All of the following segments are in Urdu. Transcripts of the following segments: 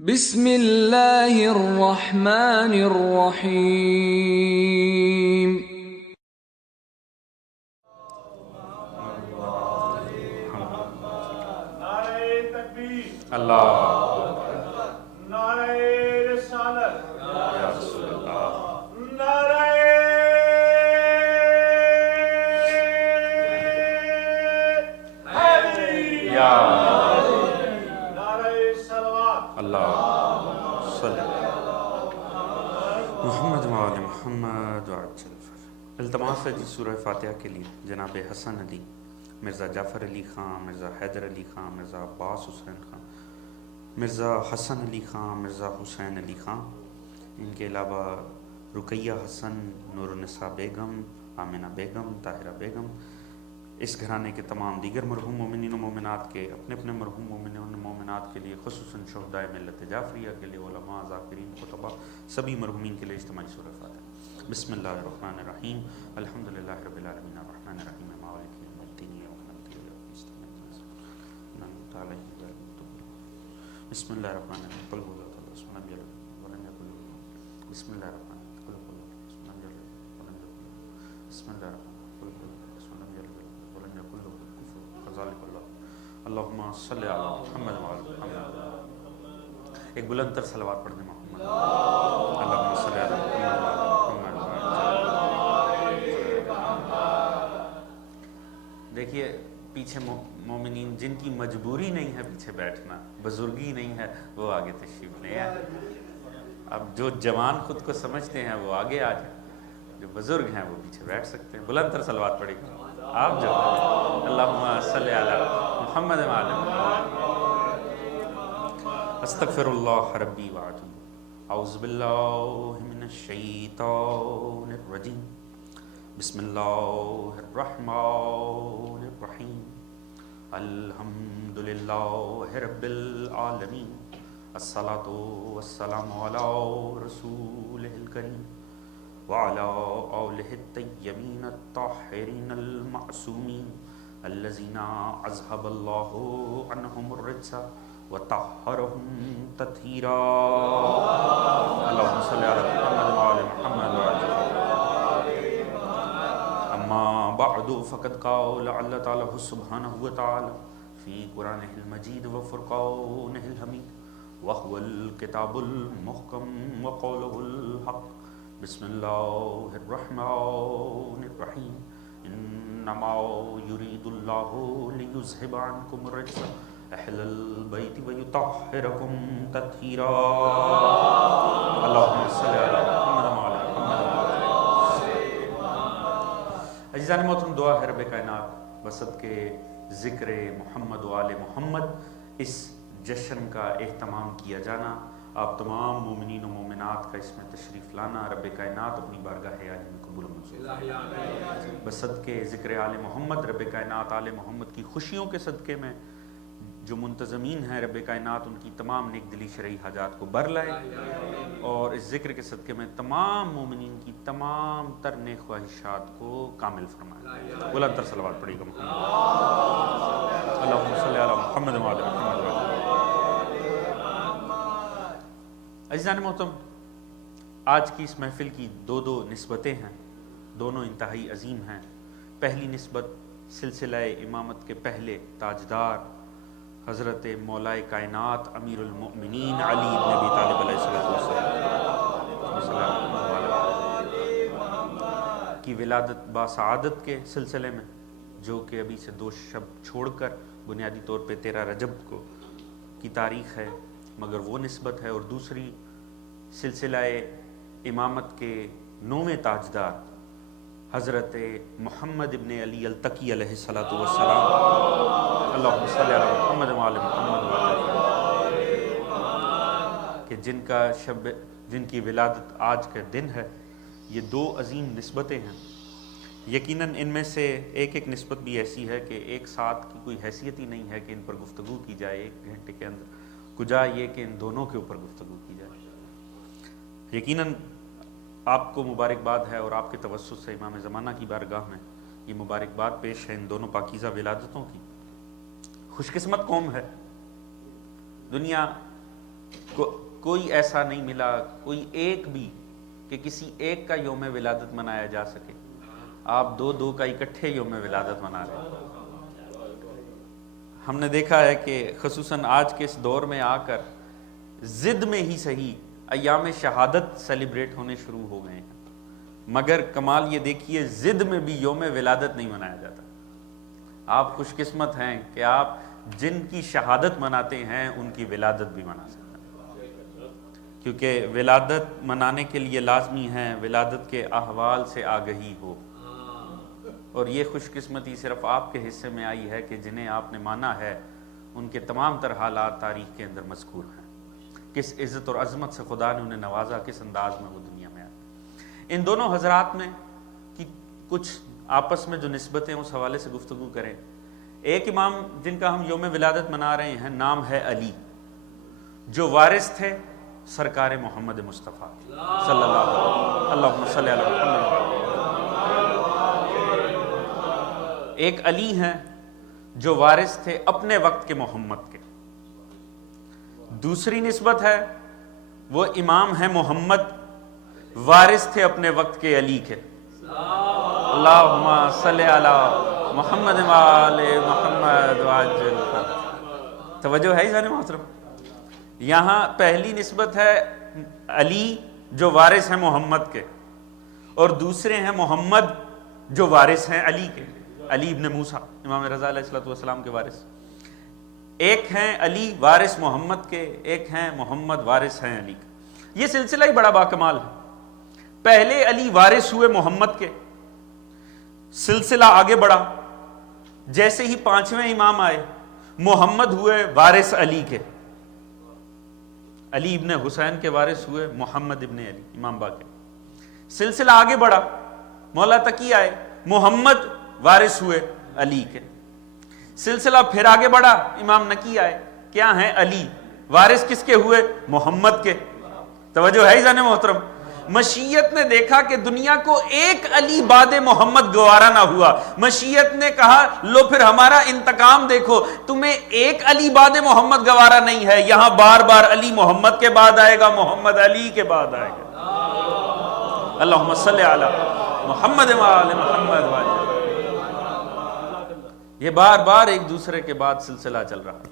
بسم اللہ الرحمن الرحیم۔ نعرہ تکبیر، اللہ نعرہ رسالت، یا رسول اللہ، نعرہ حیدری، یا نعرہ صلوات۔ اللہ صلی محمد وآل محمد وعجل فرج۔ التماس ہے جی سورہ فاتحہ کے لیے جناب حسن علی، مرزا جعفر علی خان، مرزا حیدر علی خان، مرزا عباس حسین خان، مرزا حسن علی خان، مرزا حسین علی خان، ان کے علاوہ رقیہ حسن، نور النساء بیگم، آمنہ بیگم، طاہرہ بیگم، اس گھرانے کے تمام دیگر مرحوم مومنین و مومنات کے اپنے اپنے مرحوم مومنین و مومنات کے لیے، خصوصاً شہدائے ملت جعفریہ کے لیے، علماء، ذاکرین، خطباء، سبھی مرحومین کے لیے اجتماعی سورہ فاتحہ۔ بسم اللہ الرحمن الرحیم، الحمدللہ رب العالمین الرحمن الرحیم مالک یوم الدین ایاک نعبد و ایاک نستعین اهدنا الصراط المستقیم۔ بسم اللہ الرحمن الرحیم، قل هو الله احد الله الصمد لم يلد ولم يكن له كفوا احد۔ بسم اللہ الرحمن الرحیم، قل هو الله احد الله الصمد لم يلد ولم يكن له كفوا احد۔ بسم اللہ الرحمن الرحیم، قل هو الله احد الله الصمد لم يلد ولم يكن له كفوا احد۔ كذلك الله، اللهم صل على محمد وعلى محمد۔ ایک بلند تر صلوات پڑھ دیں محمد، اللهم صل على محمد وعلى محمد۔ دیکھیے پیچھے مومنین جن کی مجبوری نہیں ہے پیچھے بیٹھنا، بزرگی نہیں ہے، وہ آگے تشریف لے آئیں۔ اب جو جوان خود کو سمجھتے ہیں وہ آگے آ جائیں، جو بزرگ ہیں وہ پیچھے بیٹھ سکتے ہیں۔ بلند تر صلوات پڑھیں آپ جو، اللہم صلی علی محمد وعلی محمد۔ استغفر اللہ ربی واتوب، اعوذ باللہ من الشیطان الرجیم، بسم اللہ الرحمن الرحیم، الحمدللہ رب العالمین، الصلاۃ والسلام علی رسولہ الکریم وعلی آلہ الطیبین الطاہرین المعصومین الذین اذھب اللہ عنہم الرجس وطہرہم تطہیرا۔ اللہم صلی علی محمد وعلی محمد وعلی اما بعد فقد قال اللہ تعالی سبحانہ وتعالی فی قرآنہ المجید وفرقانہ الحمید وهو الکتاب المحکم وقولہ الحق۔ بسم اللہ الرحمن الرحیم، انما یرید اللہ لیذہب عنکم الرجس اہل البیت ویطہرکم تطہیرا۔ اللہم صلی علی محمد وعلی محمد۔ عزیزان محترم، دعا ہے رب کائنات وسط کے ذکر محمد و آل محمد اس جشن کا اہتمام کیا جانا، آپ تمام مومنین و مومنات کا اس میں تشریف لانا، رب کائنات اپنی بارگاہ عالی میں قبول منظور۔ بسد کے ذکر آل محمد، رب کائنات آل محمد کی خوشیوں کے صدقے میں جو منتظمین ہیں، رب کائنات ان کی تمام نیک دلی شرعی حاجات کو بر لائے، اور اس ذکر کے صدقے میں تمام مومنین کی تمام تر نیک خواہشات کو کامل فرمائے۔ بلند تر صلوات پڑھی گا محمد، اللہم صلی علی محمد وعلی محمد۔ عزیزان محترم، آج کی اس محفل کی دو نسبتیں ہیں، دونوں انتہائی عظیم ہیں۔ پہلی نسبت سلسلہ امامت کے پہلے تاجدار حضرت مولا کائنات امیر المؤمنین علی بن ابی طالب علیہ السلام کی ولادت باسعادت کے سلسلے میں، جو کہ ابھی سے 2 شب چھوڑ کر بنیادی طور پہ 13 رجب کو کی تاریخ ہے، مگر وہ نسبت ہے۔ اور دوسری سلسلہ امامت کے 9ویں تاجدار حضرت محمد ابن علی التقی علیہ السلام، اللہم صلی علی محمد وعلی محمد، کہ جن کی ولادت آج کا دن ہے۔ یہ 2 عظیم نسبتیں ہیں۔ یقیناً ان میں سے ایک نسبت بھی ایسی ہے کہ ایک ساتھ کی کوئی حیثیت ہی نہیں ہے کہ ان پر گفتگو کی جائے 1 گھنٹے کے اندر، کجا یہ کہ ان دونوں کے اوپر گفتگو کی جائے۔ یقیناً آپ کو مبارکباد ہے، اور آپ کے توسط سے امام زمانہ کی بارگاہ میں یہ مبارکباد پیش ہے ان دونوں پاکیزہ ولادتوں کی۔ خوش قسمت قوم ہے دنیا کوئی ایسا نہیں ملا، کوئی ایک بھی کہ کسی ایک کا یوم ولادت منایا جا سکے. آپ دو کا اکٹھے یوم ولادت منا رہے ہیں. ہم نے دیکھا ہے کہ خصوصاً آج کے اس دور میں آ کر ضد میں ہی صحیح ایام شہادت سیلیبریٹ ہونے شروع ہو گئے ہیں، مگر کمال یہ دیکھیے ضد میں بھی یوم ولادت نہیں منایا جاتا. آپ خوش قسمت ہیں کہ آپ جن کی شہادت مناتے ہیں ان کی ولادت بھی منا سکتے ہیں، کیونکہ ولادت منانے کے لیے لازمی ہے ولادت کے احوال سے آگہی ہو. اور یہ خوش قسمتی صرف آپ کے حصے میں آئی ہے کہ جنہیں آپ نے مانا ہے ان کے تمام تر حالات تاریخ کے اندر مذکور ہیں. کس عزت اور عظمت سے خدا نے انہیں نوازا، کس انداز میں وہ دنیا میں آئے. ان دونوں حضرات میں کی کچھ آپس میں جو نسبتیں اس حوالے سے گفتگو کریں. ایک امام جن کا ہم یوم ولادت منا رہے ہیں نام ہے علی، جو وارث تھے سرکار محمد مصطفیٰ صلی اللہ علیہ وسلم. اللہم صلی علی محمد. ایک علی ہیں جو وارث تھے اپنے وقت کے محمد کے. دوسری نسبت ہے وہ امام ہیں محمد، وارث تھے اپنے وقت کے علی کے. اللہم صلی علی محمد وآل محمد وعجل. توجہ ہے جانے محترم، یہاں پہلی نسبت ہے علی جو وارث ہیں محمد کے، اور دوسرے ہیں محمد جو وارث ہیں علی کے. علی ابن موسیٰ امام رضا علیہ السلام کے وارث. ایک ہیں علی وارث محمد کے، ایک ہیں محمد وارث ہیں علی کے. یہ سلسلہ ہی بڑا باکمال ہے. پہلے علی وارث ہوئے محمد کے، سلسلہ آگے بڑھا، جیسے ہی پانچویں امام آئے محمد ہوئے وارث علی کے، علی ابن حسین کے وارث ہوئے محمد ابن علی امام باقر. سلسلہ آگے بڑھا، مولا تقی آئے، محمد وارث ہوئے علی کے. سلسلہ پھر آگے بڑھا، امام نقی آئے، کیا ہیں علی وارث کس کے ہوئے؟ محمد کے. توجہ ہے جانے محترم، مشیت نے دیکھا کہ دنیا کو ایک علی بعد محمد گوارا نہ ہوا. مشیت نے کہا لو پھر ہمارا انتقام دیکھو، تمہیں ایک علی بعد محمد گوارا نہیں ہے، یہاں بار بار علی محمد کے بعد آئے گا، محمد علی کے بعد آئے گا. اللہم صلی علی محمد وآل محمد وآل. یہ بار بار ایک دوسرے کے بعد سلسلہ چل رہا ہے.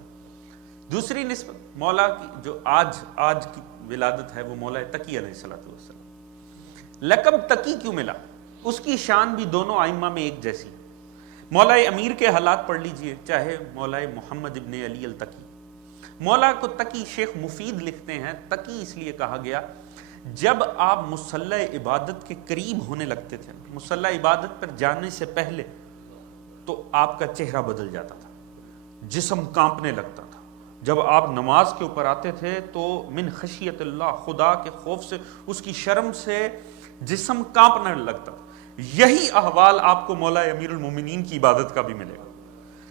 دوسری نسبت مولا کی جو آج کی ولادت ہے وہ مولا تقی علیہ السلام. لقب تقی کیوں ملا؟ اس کی شان بھی دونوں ائمہ میں ایک جیسی. مولا امیر کے حالات پڑھ لیجئے، چاہے مولا محمد ابن علی التقی. مولا کو تقی شیخ مفید لکھتے ہیں تقی اس لیے کہا گیا جب آپ مصلی عبادت کے قریب ہونے لگتے تھے، مصلی عبادت پر جانے سے پہلے تو آپ کا چہرہ بدل جاتا تھا، جسم کانپنے لگتا تھا. جب آپ نماز کے اوپر آتے تھے تو من خشیت اللہ، خدا کے خوف سے، اس کی شرم سے جسم کانپنے لگتا. یہی احوال آپ کو مولا امیر المومنین کی عبادت کا بھی ملے گا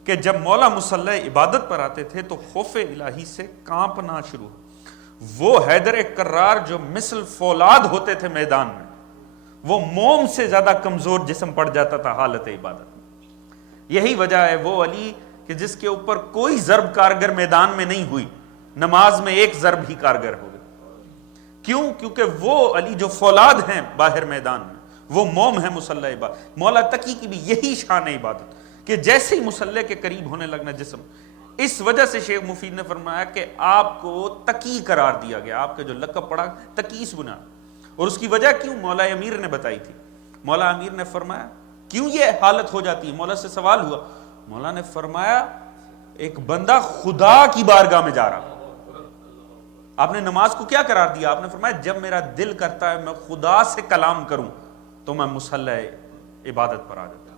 کہ جب مولا مصلی عبادت پر آتے تھے تو خوف الہی سے کانپنا شروع. وہ حیدر کرار جو مثل فولاد ہوتے تھے میدان میں، وہ موم سے زیادہ کمزور جسم پڑ جاتا تھا حالت عبادت. یہی وجہ ہے وہ علی کہ جس کے اوپر کوئی ضرب کارگر میدان میں نہیں ہوئی، نماز میں ایک ضرب ہی کارگر ہو گئی. کیوں؟ کیونکہ وہ علی جو فولاد ہیں باہر میدان میں، وہ موم ہے مصلی عبادت. مولا تقی کی بھی یہی شان عبادت کہ جیسے ہی مصلی کے قریب ہونے لگنا جسم. اس وجہ سے شیخ مفید نے فرمایا کہ آپ کو تقی قرار دیا گیا، آپ کا جو لقب پڑا تقی اس بنا. اور اس کی وجہ کیوں مولا امیر نے بتائی تھی. مولا امیر نے فرمایا کیوں یہ حالت ہو جاتی ہے؟ مولا سے سوال ہوا، مولا نے فرمایا ایک بندہ خدا کی بارگاہ میں جا رہا. آپ نے نماز کو کیا قرار دیا؟ آپ نے فرمایا جب میرا دل کرتا ہے میں خدا سے کلام کروں تو میں مصلی عبادت پر آ جاتا ہوں.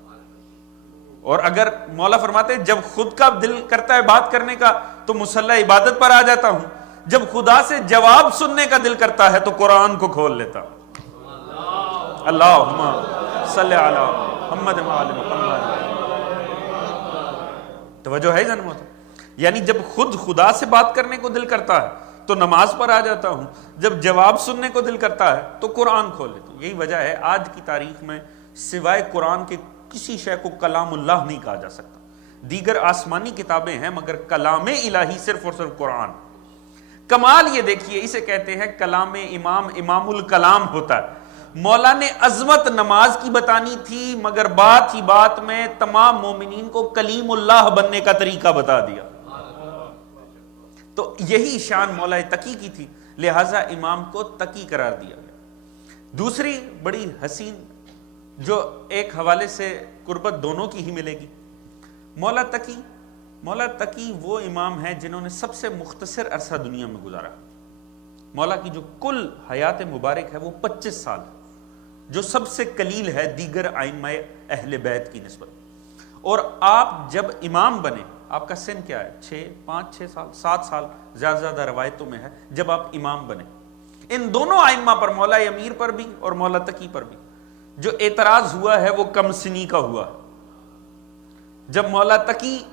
اور اگر مولا فرماتے جب خود کا دل کرتا ہے بات کرنے کا تو مصلی عبادت پر آ جاتا ہوں، جب خدا سے جواب سننے کا دل کرتا ہے تو قرآن کو کھول لیتا ہوں. اللہم صلی علی محمد وآل محمد. توجہ ہے جنم ہوتا، یعنی جب خود خدا سے بات کرنے کو دل کرتا ہے تو نماز پر آ جاتا ہوں، جب جواب سننے کو دل کرتا ہے تو قرآن کھول لیتا ہوں. یہی وجہ ہے آج کی تاریخ میں سوائے قرآن کے کسی شے کو کلام اللہ نہیں کہا جا سکتا. دیگر آسمانی کتابیں ہیں مگر کلام الہی صرف اور صرف قرآن. کمال یہ دیکھیے، اسے کہتے ہیں کلام امام، امام الکلام ہوتا ہے۔ مولا نے عظمت نماز کی بتانی تھی، مگر بات ہی بات میں تمام مومنین کو کلیم اللہ بننے کا طریقہ بتا دیا۔ تو یہی شان مولا تقی کی تھی، لہٰذا امام کو تقی قرار دیا گیا۔ دوسری بڑی حسین جو ایک حوالے سے قربت دونوں کی ہی ملے گی، مولا تقی وہ امام ہیں جنہوں نے سب سے مختصر عرصہ دنیا میں گزارا۔ مولا کی جو کل حیات مبارک ہے وہ 25 سال، جو سب سے قلیل ہے دیگر ائمہ اہل بیت کی نسبت۔ اور آپ جب امام بنے، آپ کا سن کیا ہے؟ 5-6 سال، 7 سال زیادہ روایتوں میں ہے جب آپ امام بنے۔ ان دونوں ائمہ پر، مولا امیر پر بھی اور مولا تقی پر بھی، جو اعتراض ہوا ہے وہ کم سنی کا ہوا۔ جب مولا تقی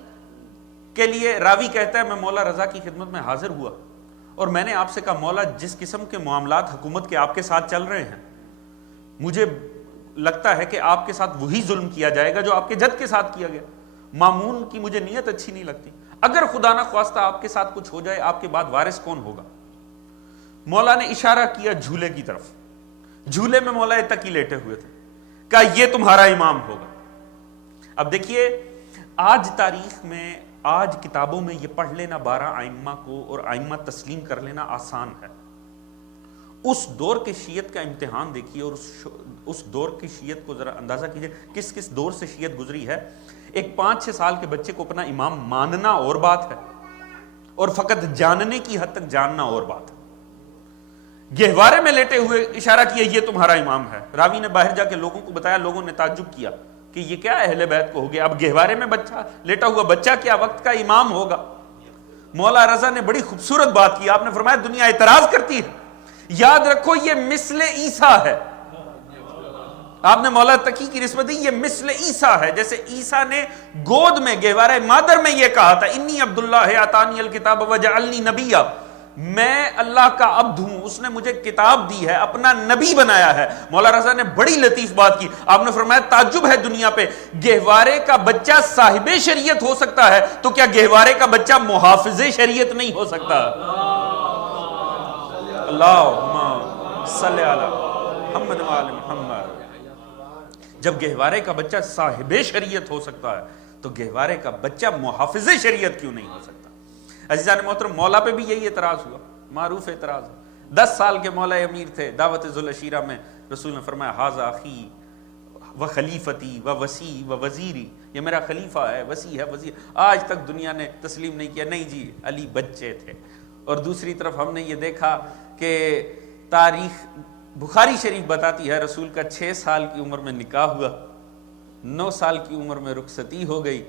کے لیے راوی کہتا ہے میں مولا رضا کی خدمت میں حاضر ہوا اور میں نے آپ سے کہا مولا جس قسم کے معاملات حکومت کے آپ کے ساتھ چل رہے ہیں، مجھے لگتا ہے کہ آپ کے ساتھ وہی ظلم کیا جائے گا جو آپ کے جد کے ساتھ کیا گیا۔ مامون کی مجھے نیت اچھی نہیں لگتی، اگر خدا نہ خواستہ آپ کے ساتھ کچھ ہو جائے، آپ کے بعد وارث کون ہوگا؟ مولا نے اشارہ کیا جھولے کی طرف، جھولے میں مولا تقی لیٹے ہوئے تھے، کہا یہ تمہارا امام ہوگا۔ اب دیکھیے، آج تاریخ میں، آج کتابوں میں یہ پڑھ لینا 12 ائمہ کو اور ائمہ تسلیم کر لینا آسان ہے۔ اس دور کے شیعت کا امتحان دیکھیے اور اس دور کی شیعت کو ذرا اندازہ کیجئے، کس کس دور سے شیعت گزری ہے۔ ایک 5-6 سال کے بچے کو اپنا امام ماننا اور بات ہے، اور فقط جاننے کی حد تک جاننا اور بات ہے۔ گہوارے میں لیٹے ہوئے اشارہ کیا یہ تمہارا امام ہے۔ راوی نے باہر جا کے لوگوں کو بتایا، لوگوں نے تعجب کیا کہ یہ کیا اہل بیت کو ہو گیا، اب گہوارے میں بچہ لیٹا ہوا بچہ کیا وقت کا امام ہوگا؟ مولا رضا نے بڑی خوبصورت بات کی، آپ نے فرمایا دنیا اعتراض کرتی ہے، یاد رکھو یہ مثل عیسیٰ ہے۔ آپ نے مولا تقی کی نسبت دی، یہ مثل عیسیٰ ہے، جیسے عیسیٰ نے گود میں گہوارہ مادر میں یہ کہا تھا انی عبداللہ آتانی الکتاب وجعلنی نبیا، میں اللہ کا عبد ہوں، اس نے مجھے کتاب دی ہے، اپنا نبی بنایا ہے۔ مولا رضا نے بڑی لطیف بات کی، آپ نے فرمایا تعجب ہے دنیا پہ، گہوارے کا بچہ صاحب شریعت ہو سکتا ہے تو کیا گہوارے کا بچہ محافظ شریعت نہیں ہو سکتا؟ اللہم صلی علی محمد وعلی محمد۔ جب گہوارے کا بچہ صاحب شریعت ہو سکتا ہے تو گہوارے کا بچہ محافظ شریعت کیوں نہیں ہو سکتا؟ عزیزان محترم، مولا پہ بھی یہی اعتراض ہوا، معروف اعتراض ہے۔ 10 سال کے مولا امیر تھے، دعوت ذوالعشیرہ میں رسول نے فرمایا ھذا اخی و خلیفتی و وصی و وزیری، یہ میرا خلیفہ ہے، وصی ہے، وزیر۔ آج تک دنیا نے تسلیم نہیں کیا، نہیں جی علی بچے تھے۔ اور دوسری طرف ہم نے یہ دیکھا کہ تاریخ بخاری شریف بتاتی ہے رسول کا 6 سال کی عمر میں نکاح ہوا، 9 سال کی عمر میں رخصتی ہو گئی۔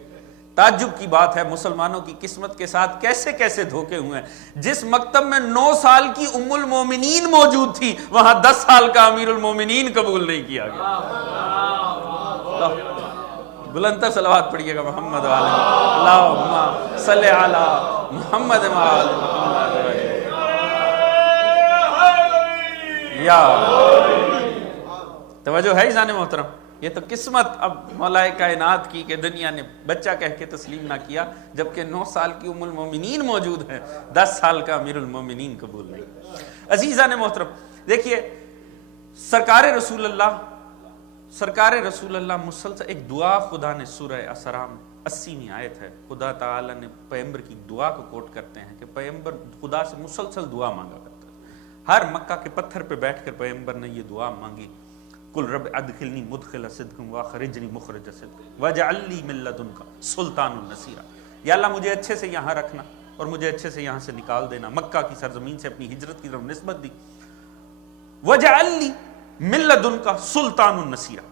تعجب کی بات ہے مسلمانوں کی قسمت کے ساتھ کیسے کیسے دھوکے ہوئے ہیں۔ جس مکتب میں 9 سال کی ام المومنین موجود تھی، وہاں 10 سال کا امیر المومنین قبول نہیں کیا گیا۔ بلندر صلوات پڑھیے گا محمد وعلی اللہم صلی علی محمد وعلی محمد یا توجہ ہے عزیزان محترم۔ یہ تو قسمت اب مولا کائنات کی کہ دنیا نے بچہ کہہ کے تسلیم نہ کیا، جبکہ 9 سال کی ام المومنین موجود ہیں، 10 سال کا امیر المومنین قبول نہیں۔ عزیزان محترم دیکھیے، سرکار رسول اللہ مسلسل ایک دعا خدا نے سورہ اسراء 80ویں آیت ہے، خدا تعالی نے پیغمبر کی دعا کو کوٹ کرتے ہیں کہ پیغمبر خدا سے مسلسل دعا مانگا کرتا ہے۔ ہر مکہ کے پتھر پہ بیٹھ کر پیغمبر نے یہ دعا مانگی، قل رب ادخلنی مدخل صدق واخرجنی مخرج صدق واجعل لی من لدنک سلطان نصیرا، یا اللہ مجھے اچھے سے یہاں رکھنا اور مجھے اچھے سے یہاں سے نکال دینا۔ مکہ کی سرزمین سے اپنی ہجرت کی طرف نسبت دی۔ واجعل لی من لدنک سلطان نصیرا،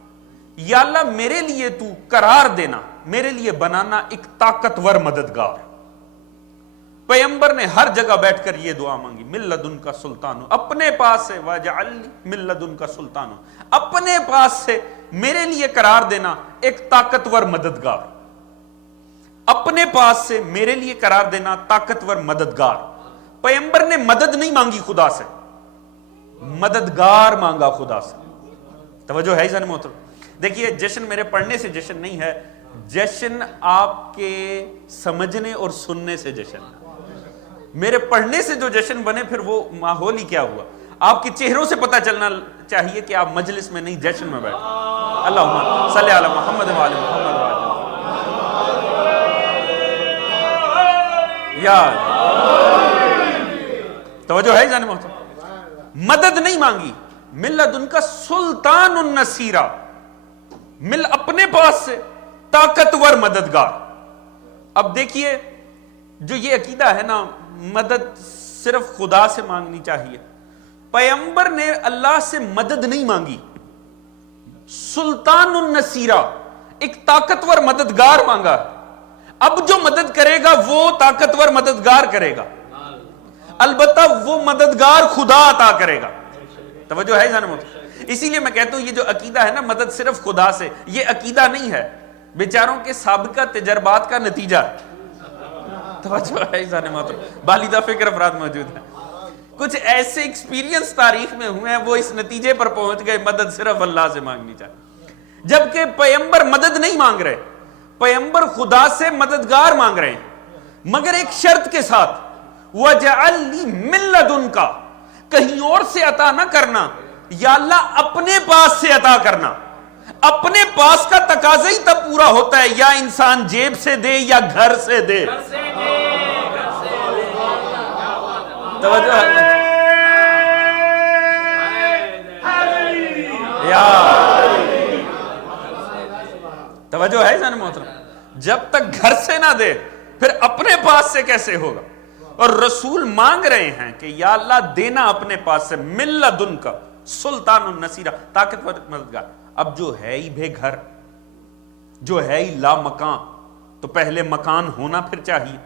یا اللہ میرے لیے تو قرار دینا، میرے لیے بنانا ایک طاقتور مددگار۔ پیغمبر نے ہر جگہ بیٹھ کر یہ دعا مانگی، من لدنک سلطان، اپنے پاس سے، واجعل لی من لدنک سلطان، اپنے پاس سے میرے لیے قرار دینا ایک طاقتور مددگار، اپنے پاس سے میرے لیے قرار دینا طاقتور مددگار۔ پیغمبر نے مدد نہیں مانگی خدا سے، مددگار مانگا خدا سے۔ توجہ ہے عزیزان محترم۔ دیکھیے، جشن میرے پڑھنے سے جشن نہیں ہے، جشن آپ کے سمجھنے اور سننے سے جشن ہے۔ میرے پڑھنے سے جو جشن بنے پھر وہ ماحول ہی کیا ہوا. آپ کے چہروں سے پتہ چلنا چاہیے کہ آپ مجلس میں نہیں جشن میں بیٹھے. اللہم صلی علی محمد و علی محمد و علی یا توجہ ہے جانے محترم. مدد نہیں مانگی, ملت ان کا سلطان النصیرہ, مل اپنے پاس سے طاقتور مددگار. اب دیکھیے جو یہ عقیدہ ہے نا مدد صرف خدا سے مانگنی چاہیے, پیغمبر نے اللہ سے مدد نہیں مانگی, سلطان النصیرہ ایک طاقتور مددگار مانگا. اب جو مدد کرے گا وہ طاقتور مددگار کرے گا, البتہ وہ مددگار خدا عطا کرے گا. توجہ ہے جانب. اسی لیے میں کہتا ہوں یہ جو عقیدہ ہے نا مدد صرف خدا سے, یہ عقیدہ نہیں ہے, بیچاروں کے سابقہ تجربات کا نتیجہ. توجہ ہے جانب محترم, بالیدہ فکر افراد موجود ہیں, کچھ ایسے ایکسپیرینس تاریخ میں ہوئے ہیں وہ اس نتیجے پر پہنچ گئے مدد صرف اللہ سے مانگنی چاہیے, جبکہ پیغمبر مدد نہیں مانگ رہے, پیغمبر خدا سے مددگار مانگ رہے ہیں, مگر ایک شرط کے ساتھ, وَجَعَلْ لِي مِن لَدُنْکَ, کہیں اور سے عطا نہ کرنا, یا اللہ اپنے پاس سے عطا کرنا. اپنے پاس کا تقاضا ہی تب پورا ہوتا ہے یا انسان جیب سے دے یا گھر سے دے. توجہ ہے یا توجہ ہے جان محترم, جب تک گھر سے نہ دے پھر اپنے پاس سے کیسے ہوگا. اور رسول مانگ رہے ہیں کہ یا اللہ دینا اپنے پاس سے, من لدنک سلطان النصیرہ, طاقتور مددگار. اب جو ہے ہی بے گھر, جو ہے ہی لا مکان, تو پہلے مکان ہونا پھر چاہیے.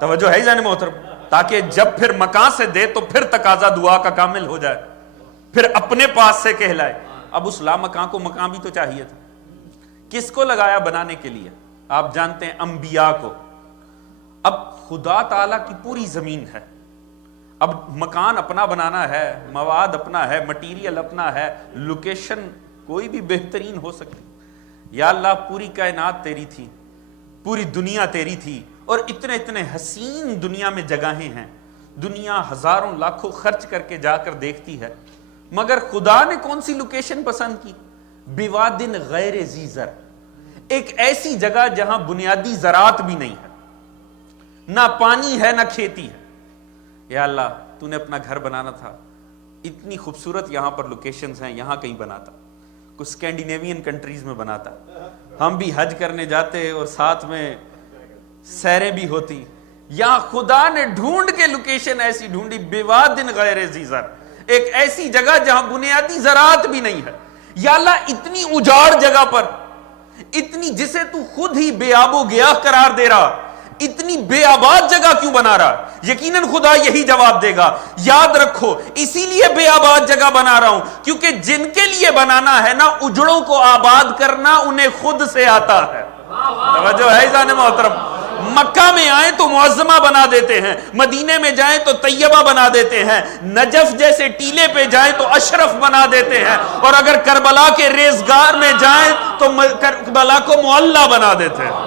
توجہ ہے جان محترم, تاکہ جب پھر مکان سے دے تو پھر تقاضا دعا کا کامل ہو جائے, پھر اپنے پاس سے کہلائے. اب اس لا مکان کو مکان بھی تو چاہیے تھا. کس کو لگایا بنانے کے لیے؟ آپ جانتے ہیں انبیاء کو. اب خدا تعالیٰ کی پوری زمین ہے, اب مکان اپنا بنانا ہے, مواد اپنا ہے, مٹیریل اپنا ہے, لوکیشن کوئی بھی بہترین ہو سکتی. یا اللہ پوری کائنات تیری تھی, پوری دنیا تیری تھی, اور اتنے اتنے حسین دنیا میں جگہیں ہیں, دنیا ہزاروں لاکھوں خرچ کر کے جا کر دیکھتی ہے, مگر خدا نے کون سی لوکیشن پسند کی؟ بوادن غیر ذی زرع, ایک ایسی جگہ جہاں بنیادی زراعت بھی نہیں ہے, نہ پانی ہے نہ کھیتی ہے. یا اللہ تو نے اپنا گھر بنانا تھا, اتنی خوبصورت یہاں پر لوکیشنز ہیں, یہاں کہیں بناتا, کچھ اسکینڈینیوین کنٹریز میں بناتا, ہم بھی حج کرنے جاتے اور ساتھ میں سیریں بھی ہوتی. یہاں خدا نے ڈھونڈ کے لوکیشن ایسی ڈھونڈی, بوادن غیر ذی زرع, ایک ایسی جگہ جہاں بنیادی زراعت بھی نہیں ہے. یا اللہ اتنی اجاڑ جگہ پر, اتنی جسے تو خود ہی بے آب و گیاہ قرار دے رہا, اتنی بے آباد جگہ کیوں بنا رہا؟ یقیناً خدا یہی جواب دے گا, یاد رکھو اسی لیے بے آباد جگہ بنا رہا ہوں کیونکہ جن کے لیے بنانا ہے نا اجڑوں کو آباد کرنا انہیں خود سے آتا ہے. توجہ ہے جان محترم, مکہ میں آئیں تو معظمہ بنا دیتے ہیں, مدینے میں جائیں تو طیبہ بنا دیتے ہیں, نجف جیسے ٹیلے پہ جائیں تو اشرف بنا دیتے ہیں, اور اگر کربلا کے ریزگار میں جائیں تو کربلا کو معلی بنا دیتے ہیں.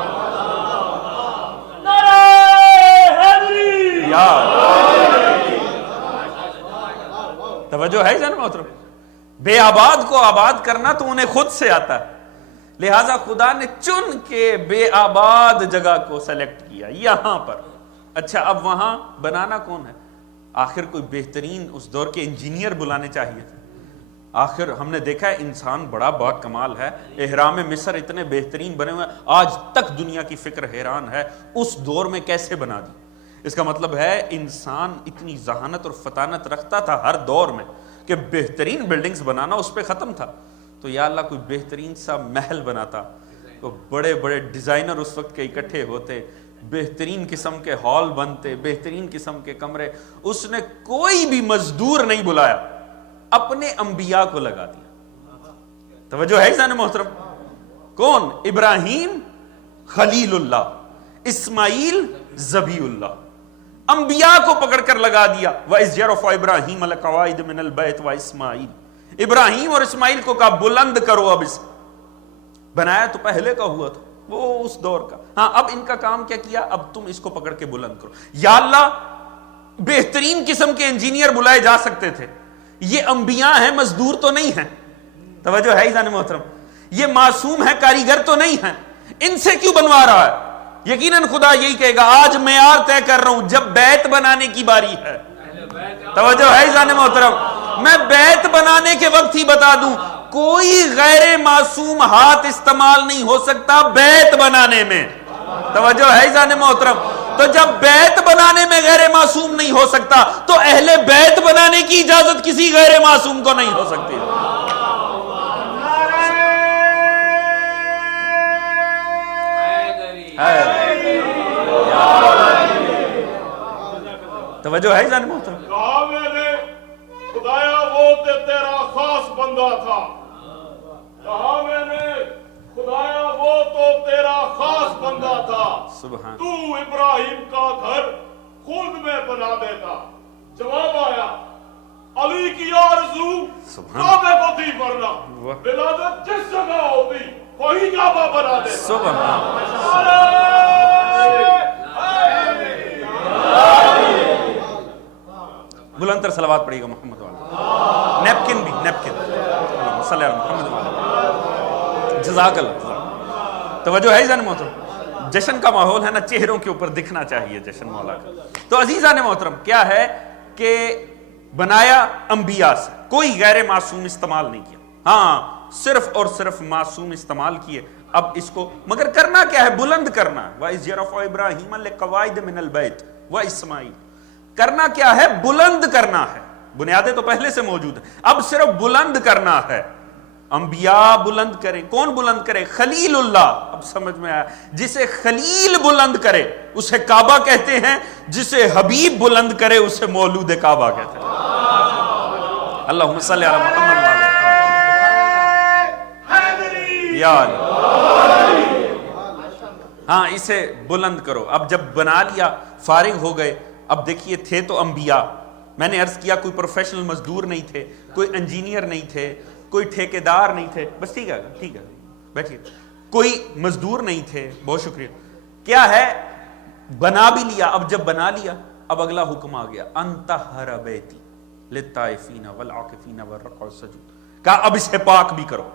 توجہ ہے جان محترم, بے آباد کو آباد کرنا تو انہیں خود سے آتا ہے, لہٰذا خدا نے چن کے بے آباد جگہ کو سلیکٹ کیا یہاں پر. اچھا اب وہاں بنانا کون ہے؟ آخر کوئی بہترین اس دور کے انجینئر بلانے چاہیے تھے. آخر ہم نے دیکھا ہے انسان بڑا با کمال ہے, احرام مصر اتنے بہترین بنے ہوئے, آج تک دنیا کی فکر حیران ہے اس دور میں کیسے بنا دی. اس کا مطلب ہے انسان اتنی ذہانت اور فطانت رکھتا تھا ہر دور میں کہ بہترین بلڈنگز بنانا اس پہ ختم تھا. تو یا اللہ کوئی بہترین سا محل بناتا, تو بڑے بڑے ڈیزائنر اس وقت کے اکٹھے ہوتے, بہترین قسم کے ہال بنتے, بہترین قسم کے کمرے. اس نے کوئی بھی مزدور نہیں بلایا, اپنے انبیاء کو لگا دیا. توجہ ہے جان محترم, کون؟ ابراہیم خلیل اللہ, اسماعیل ذبیح اللہ, انبیاء کو پکڑ کر لگا دیا. وَإِذْ يَرْفَعُ إِبْرَاهِيمُ الْقَوَاعِدَ مِنَ الْبَيْتِ وَإِسْمَاعِيلُ, ابراہیم اور اسماعیل کو کہا بلند کرو. اب اسے بنایا تو پہلے کا ہوا تھا, وہ اس دور کا. ہاں اب ان کا کام کیا کیا, اب تم اس کو پکڑ کے بلند کرو. یا اللہ بہترین قسم کے انجینئر بلائے جا سکتے تھے, یہ انبیاء ہیں, مزدور تو نہیں ہیں. توجہ ہے عزیزان محترم, یہ معصوم ہے, کاریگر تو نہیں ہیں, ان سے کیوں بنوا رہا ہے؟ یقیناً خدا یہی کہے گا آج معیار طے کر رہا ہوں, جب بیت بنانے کی باری ہے. توجہ ہے عزیزان محترم, میں بیت بنانے کے وقت ہی بتا دوں کوئی غیر معصوم ہاتھ استعمال نہیں ہو سکتا بیت بنانے میں. توجہ ہے عزیزان محترم, تو جب بیت بنانے میں غیر معصوم نہیں ہو سکتا تو اہل بیت بنانے کی اجازت کسی غیر معصوم کو نہیں ہو سکتی. توجہ ہے عزیزان محترم, کہا میں نے خدایا وہ تیرا خاص بندہ تھا, کہا میں نے خدایا وہ تو تیرا خاص بندہ تھا, سبحان تو ابراہیم کا گھر خود میں بنا دیتا. جواب آیا علی کی آرزو کعبے کو تھی ورنہ ولادت جس جگہ ہوتی وہی کعبہ بنا دیتا. سبحان بلند تر صلوات پڑھیے گا محمد والا. نیپکن بھی, نیپکن صلی اللہ محمد والا. جزاک اللہ. توجہ ہے عزیزان محترم, جشن کا ماحول ہے نا, چہروں کے اوپر دکھنا چاہیے جشن مولا کا. تو عزیزان محترم کیا ہے کہ بنایا انبیاء سے, کوئی غیر معصوم استعمال نہیں کیا. ہاں صرف اور صرف معصوم استعمال کیے. اب اس کو مگر کرنا کیا ہے, بلند کرنا. وَإِذْ يَرْفَعُ إِبْرَاهِيمَ الْقَوَاعِدَ مِنَ الْبَيْتِ وَإِسْمَاعِيلَ. کرنا کیا ہے, بلند کرنا ہے. بنیادیں تو پہلے سے موجود ہیں, اب صرف بلند کرنا ہے. انبیاء بلند کریں, کون بلند کرے؟ خلیل اللہ. اب سمجھ میں آیا, جسے خلیل بلند کرے اسے کعبہ کہتے ہیں, جسے حبیب بلند کرے اسے مولود کعبہ کہتے ہیں. اللہم صلی علی محمد یا ہاں اسے بلند کرو. اب جب بنا لیا, فارغ ہو گئے, اب دیکھیے تھے تو انبیاء, میں نے عرض کیا کوئی پروفیشنل مزدور نہیں تھے, کوئی انجینئر نہیں تھے, کوئی ٹھیکیدار نہیں تھے. بس ٹھیک ہے, ٹھیک ہے, بیٹھیے. کوئی مزدور نہیں تھے. بہت شکریہ. کیا ہے, بنا بھی لیا. اب جب بنا لیا, اب اگلا حکم آ گیا, انطہر بیتی للطائفین والعاکفین والرکع السجود. کہا اب اسے پاک بھی کرو,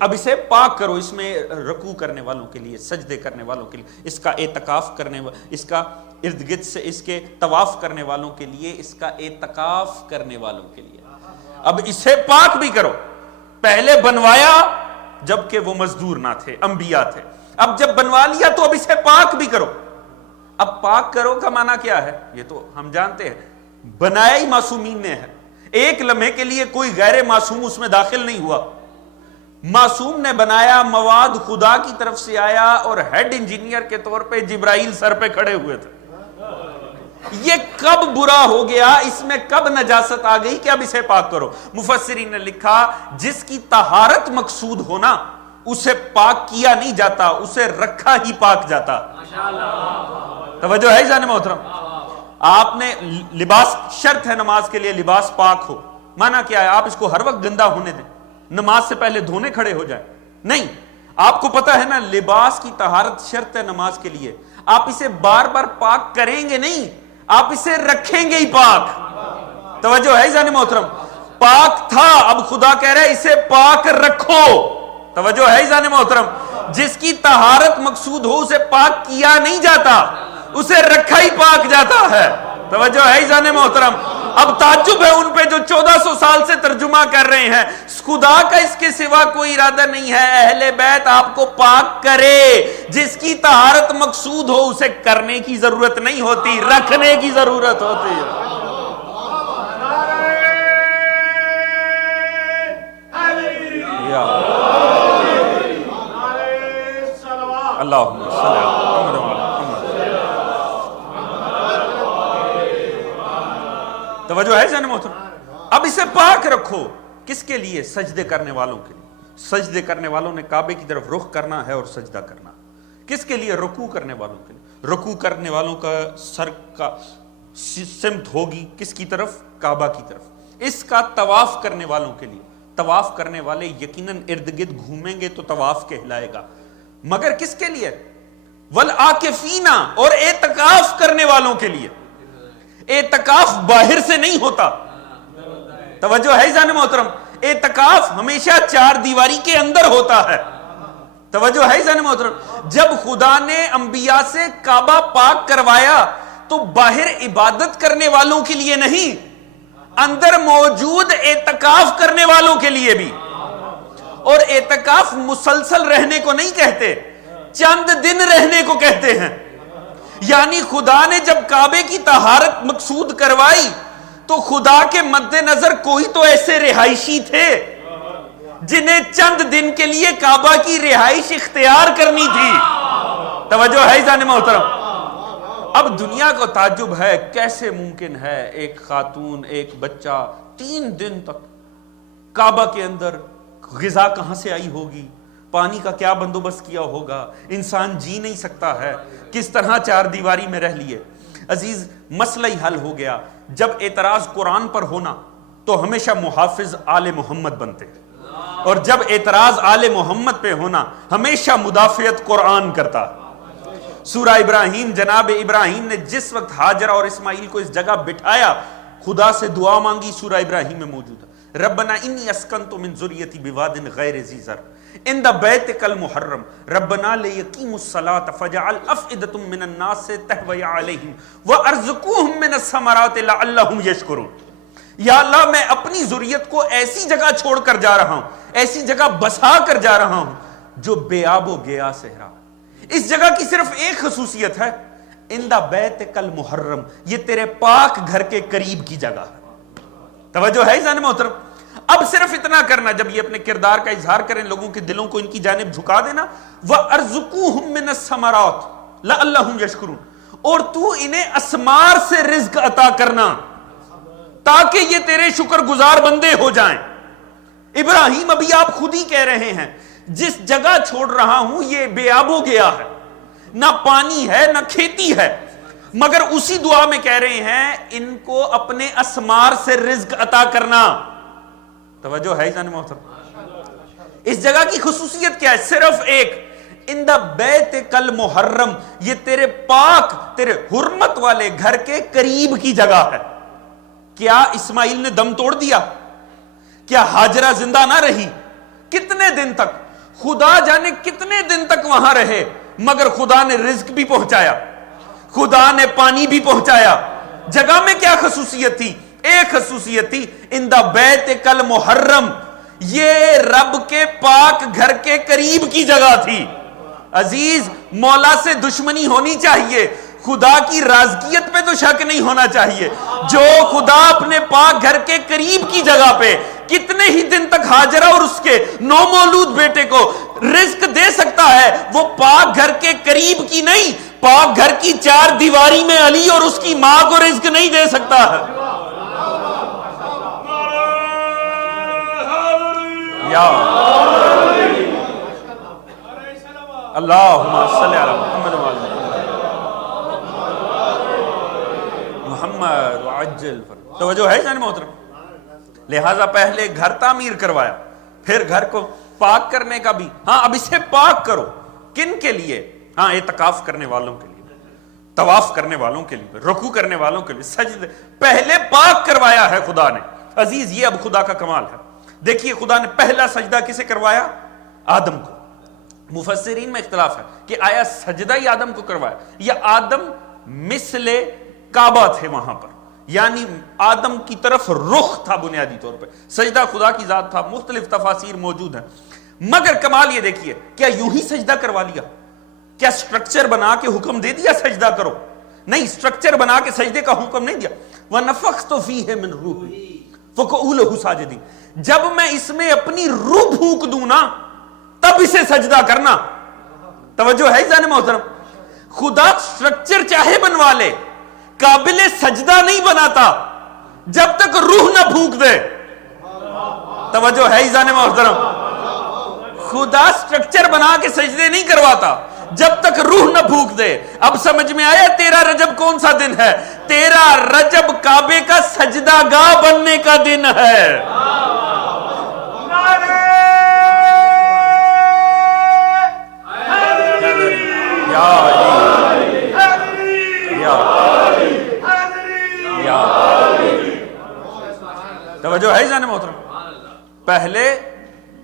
اب اسے پاک کرو. اس میں رکوع کرنے والوں کے لیے, سجدے کرنے والوں کے لیے, اس کا اعتکاف کرنے, اس کا ارد گرد سے اس کے طواف کرنے والوں کے لیے, اس کا اعتکاف کرنے والوں کے لیے اب اسے پاک بھی کرو. پہلے بنوایا جبکہ وہ مزدور نہ تھے, انبیاء تھے. اب جب بنوا لیا تو اب اسے پاک بھی کرو. اب پاک کرو کا معنی کیا ہے, یہ تو ہم جانتے ہیں, بنایا ہی معصومین نے ہے. ایک لمحے کے لیے کوئی غیر معصوم اس میں داخل نہیں ہوا. معصوم نے بنایا, مواد خدا کی طرف سے آیا, اور ہیڈ انجینئر کے طور پہ جبرائیل سر پہ کھڑے ہوئے تھے. یہ کب برا ہو گیا, اس میں کب نجاست آ گئی کہ اب اسے پاک کرو. مفسرین نے لکھا جس کی طہارت مقصود ہونا اسے پاک کیا نہیں جاتا, اسے رکھا ہی پاک جاتا. توجہ ہے جانے محترم, آپ نے لباس, شرط ہے نماز کے لیے لباس پاک ہو. مانا کیا ہے, آپ اس کو ہر وقت گندا ہونے دیں, نماز سے پہلے دھونے کھڑے ہو جائیں؟ نہیں. آپ کو پتا ہے نا لباس کی طہارت شرط ہے نماز کے لیے. آپ اسے بار بار پاک کریں گے نہیں, آپ اسے رکھیں گے ہی پاک. توجہ ہے جانے محترم, پاک تھا, اب خدا کہہ رہا ہے اسے پاک رکھو. توجہ ہے جانے محترم, جس کی طہارت مقصود ہو اسے پاک کیا نہیں جاتا, اسے رکھا ہی پاک جاتا ہے. توجہ ہے جانے محترم. اب تعجب ہے ان پہ جو 1400 سال سے ترجمہ کر رہے ہیں. خدا کا اس کے سوا کوئی ارادہ نہیں ہے اہل بیت آپ کو پاک کرے. جس کی طہارت مقصود ہو اسے کرنے کی ضرورت نہیں ہوتی, رکھنے کی ضرورت ہوتی ہے. اللہم صلی اللہ علیہ توجہ ہے جانے محترم. اب اسے پاک رکھو. کس کے لیے؟ سجدے کرنے والوں کے لیے. سجدے کرنے والوں نے کعبے کی طرف رخ کرنا ہے اور سجدہ کرنا. کس کے لیے؟ رکوع کرنے والوں کے لیے. رکوع کرنے والوں کا سر کا سمت ہوگی کس کی طرف؟ کعبہ کی طرف. اس کا طواف کرنے والوں کے لیے. طواف کرنے والے یقیناً ارد گرد گھومیں گے تو طواف کہلائے گا. مگر کس کے لیے؟ والعاکفینا، اور اعتکاف کرنے والوں کے لیے. اعتکاف باہر سے نہیں ہوتا. توجہ ہے جان محترم، اعتکاف ہمیشہ چار دیواری کے اندر ہوتا ہے. توجہ ہے جان محترم. جب خدا نے انبیاء سے کعبہ پاک کروایا تو باہر عبادت کرنے والوں کے لیے نہیں، اندر موجود اعتکاف کرنے والوں کے لیے بھی. اور اعتکاف مسلسل رہنے کو نہیں کہتے، چند دن رہنے کو کہتے ہیں. یعنی خدا نے جب کعبے کی طہارت مقصود کروائی تو خدا کے مد نظر کوئی تو ایسے رہائشی تھے جنہیں چند دن کے لیے کعبہ کی رہائش اختیار کرنی تھی. توجہ ہے جان محترم. اب دنیا کو تعجب ہے، کیسے ممکن ہے ایک خاتون، ایک بچہ 3 دن تک کعبہ کے اندر، غذا کہاں سے آئی ہوگی، پانی کا کیا بندوبست کیا ہوگا، انسان جی نہیں سکتا ہے، کس طرح چار دیواری میں رہ لیے. عزیز، مسئلہ ہی حل ہو گیا. جب اعتراض قرآن پر ہونا تو ہمیشہ محافظ آل محمد بنتے، اور جب اعتراض آل محمد پہ ہونا ہمیشہ مدافعت قرآن کرتا. سورہ ابراہیم، جناب ابراہیم نے جس وقت ہاجرہ اور اسماعیل کو اس جگہ بٹھایا، خدا سے دعا مانگی، سورہ ابراہیم میں موجود ہے. ربنا انی اسکنت من ذریتی بواد غیر ذی زرع عند بیتک المحرم ربنا لیقیموا الصلاۃ فاجعل افئدۃ من الناس تهوی علیہم وارزقوہم من الثمرات لعلہم یشکرون. یا اللہ، میں اپنی ذریت کو ایسی جگہ چھوڑ کر جا رہا ہوں، ایسی جگہ بسا کر جا رہا ہوں جو بے آب و گیا صحرا. اس جگہ کی صرف ایک خصوصیت ہے، عند بیتک المحرم، یہ تیرے پاک گھر کے قریب کی جگہ ہے. توجہ ہے جان محترم. اب صرف اتنا کرنا، جب یہ اپنے کردار کا اظہار کریں، لوگوں کے دلوں کو ان کی جانب جھکا دینا. وَأَرْزُقُوهُم مِّنَ الثَّمَرَاتِ لَعَلَّهُمْ يَشْكُرُونَ، اور تو انہیں اسمار سے رزق عطا کرنا تاکہ یہ تیرے شکر گزار بندے ہو جائیں. ابراہیم، ابھی آپ خود ہی کہہ رہے ہیں جس جگہ چھوڑ رہا ہوں یہ بے آب ہو گیا ہے، نہ پانی ہے نہ کھیتی ہے، مگر اسی دعا میں کہہ رہے ہیں ان کو اپنے اسمار سے رزق عطا کرنا. توجہ ہے جان محترم. اس جگہ کی خصوصیت کیا ہے؟ صرف ایک، عند بیتک المحرم، یہ تیرے پاک، تیرے حرمت والے گھر کے قریب کی جگہ ہے. کیا اسماعیل نے دم توڑ دیا؟ کیا ہاجرہ زندہ نہ رہی؟ کتنے دن تک؟ خدا جانے کتنے دن تک وہاں رہے، مگر خدا نے رزق بھی پہنچایا، خدا نے پانی بھی پہنچایا. جگہ میں کیا خصوصیت تھی؟ ایک خصوصیت تھی، عند بیتک المحرم، یہ رب کے پاک گھر کے قریب کی جگہ تھی. عزیز، مولا سے دشمنی ہونی چاہیے، خدا کی رازقیت پہ تو شک نہیں ہونا چاہیے. جو خدا اپنے پاک گھر کے قریب کی جگہ پہ کتنے ہی دن تک ہاجرہ اور اس کے نو مولود بیٹے کو رزق دے سکتا ہے، وہ پاک گھر کے قریب کی نہیں، پاک گھر کی چار دیواری میں علی اور اس کی ماں کو رزق نہیں دے سکتا ہے. یا اللہم صلی علی محمد محمد وعجل فرج. توجہ ہے جان محترم. لہٰذا پہلے گھر تعمیر کروایا، پھر گھر کو پاک کرنے کا بھی. ہاں، اب اسے پاک کرو. کن کے لیے؟ ہاں، اعتکاف کرنے والوں کے لیے، طواف کرنے والوں کے لیے، رکوع کرنے والوں کے لیے، سجدے پہلے پاک کروایا ہے خدا نے. عزیز، یہ اب خدا کا کمال ہے. دیکھیے، خدا نے پہلا سجدہ کسے کروایا؟ آدم کو. مفسرین میں اختلاف ہے کہ آیا سجدہ ہی آدم کو کروایا یا آدم مثل کعبہ تھے وہاں پر، یعنی آدم کی طرف رخ تھا بنیادی طور پہ. سجدہ خدا کی ذات تھا. مختلف تفاسیر موجود ہیں، مگر کمال یہ دیکھیے، کیا یوں ہی سجدہ کروا لیا؟ کیا سٹرکچر بنا کے حکم دے دیا سجدہ کرو؟ نہیں، سٹرکچر بنا کے سجدے کا حکم نہیں دیا. وَنَفَخْتُ فِيهِ مِنْ رُوحِي فَقَعُوا لَهُ سَاجِدِينَ. جب میں اس میں اپنی روح پھونک دوں نا تب اسے سجدہ کرنا. توجہ ہے جان محترم. خدا سٹرکچر چاہے بنوا لے، قابل سجدہ نہیں بناتا جب تک روح نہ پھونک دے. توجہ ہے جان محترم. خدا سٹرکچر بنا کے سجدے نہیں کرواتا جب تک روح نہ پھونک دے. اب سمجھ میں آیا 13 رجب کون سا دن ہے؟ 13 رجب کعبے کا سجدہ گاہ بننے کا دن ہے. توجہ ہے جانے محترم؟ پہلے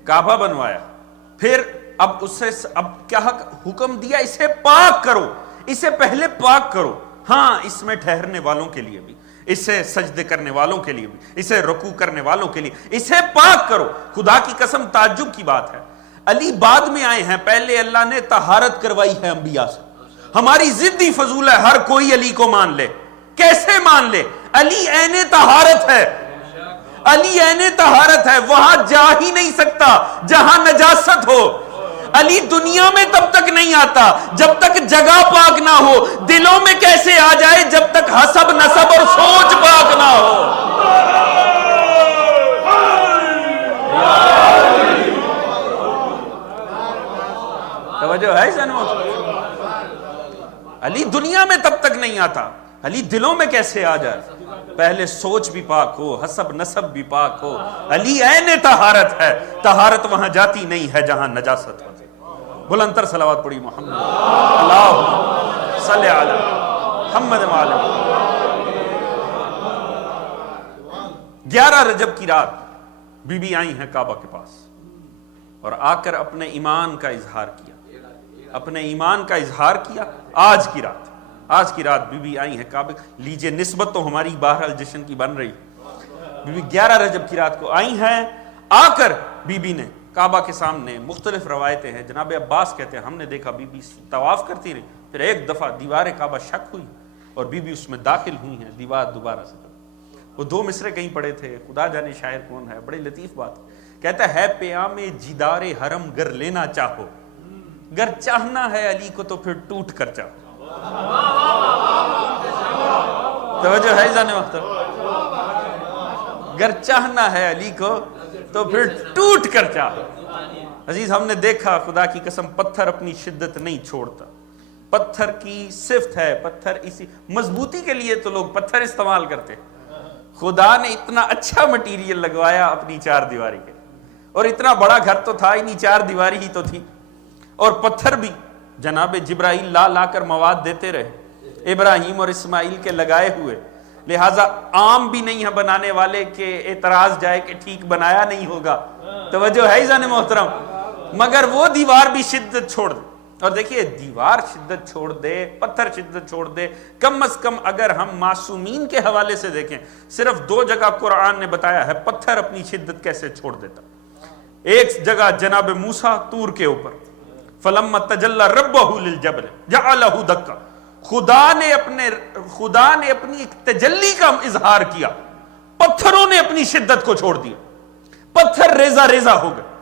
کعبہ بنوایا، پھر اب اسے اب کیا حکم دیا؟ اسے پاک کرو، اسے پہلے پاک کرو. ہاں اس میں ٹھہرنے والوں کے لیے بھی، اسے سجدے کرنے والوں کے لیے بھی، اسے رکوع کرنے والوں کے لیے، اسے پاک کرو. خدا کی قسم تعجب کی بات ہے، علی بعد میں آئے ہیں، پہلے اللہ نے طہارت کروائی ہے انبیاء سے. ہماری ضدی فضول ہے ہر کوئی علی کو مان لے. کیسے مان لے؟ علی عین طہارت ہے، علی عین طہارت ہے، وہاں جا ہی نہیں سکتا جہاں نجاست ہو. علی دنیا میں تب تک نہیں آتا جب تک جگہ پاک نہ ہو. دلوں میں کیسے آ جائے جب تک حسب نسب اور سوچ پاک نہ ہو. توجہ ہے سنو؟ علی دنیا میں تب تک نہیں آتا، علی دلوں میں کیسے آ جائے؟ پہلے سوچ بھی پاک ہو، حسب نسب بھی پاک ہو. علی عین طہارت ہے، طہارت وہاں جاتی نہیں ہے جہاں نجاست ہو. بلندر صلوات پڑھی محمد اللہم صلی علی محمد وعلی. 11 رجب کی رات بی بی آئی ہیں کعبہ کے پاس اور آ کر اپنے ایمان کا اظہار کیا، اپنے ایمان کا اظہار کیا. آج کی رات بی بی آئی ہیں کعبہ. لیجئے نسبت تو ہماری بہرحال جشن کی بن رہی. بی بی 11 رجب کی رات کو آئی ہیں. آ کر بی بی نے کعبہ کے سامنے، مختلف روایتیں ہیں، جناب عباس کہتے ہیں ہم نے دیکھا بی بی طواف کرتی رہی، پھر ایک دفعہ دیوار کعبہ شک ہوئی اور بی بی اس میں داخل ہوئی ہیں. دیوار دوبارہ سے وہ 2 مصرے کہیں پڑے تھے، خدا جانے شاعر کون ہے، بڑی لطیف بات. کہتا ہے پیام جیدار حرم گر لینا چاہو، گر چاہنا ہے علی کو تو پھر ٹوٹ کر چاہو. توجہ ہے جانے وقت؟ گر چاہنا ہے علی کو تو پھر ٹوٹ کر چاہو. عزیز ہم نے دیکھا خدا کی قسم پتھر اپنی شدت نہیں چھوڑتا. پتھر کی صفت ہے، پتھر اسی مضبوطی کے لیے تو لوگ پتھر استعمال کرتے. خدا نے اتنا اچھا مٹیریل لگوایا اپنی 4 دیواری کے، اور اتنا بڑا گھر تو تھا ہی نہیں، 4 دیواری ہی تو تھی. اور پتھر بھی جناب جبرائیل لا کر مواد دیتے رہے، ابراہیم اور اسماعیل کے لگائے ہوئے. لہٰذا عام بھی نہیں ہے بنانے والے کہ اعتراض جائے کہ ٹھیک بنایا نہیں ہوگا. توجہ ہے جانے محترم؟ مگر وہ دیوار بھی شدت چھوڑ دے. اور دیکھیے دیوار شدت چھوڑ دے، پتھر شدت چھوڑ دے، کم از کم اگر ہم معصومین کے حوالے سے دیکھیں صرف 2 جگہ قرآن نے بتایا ہے پتھر اپنی شدت کیسے چھوڑ دیتا. ایک جگہ جناب موسیٰ طور کے اوپر، فلما تجلی ربہ للجبل جعلہ دکا، خدا نے اپنی ایک تجلی کا اظہار کیا، پتھروں نے اپنی شدت کو چھوڑ دیا، پتھر ریزہ ریزہ ہو گئے.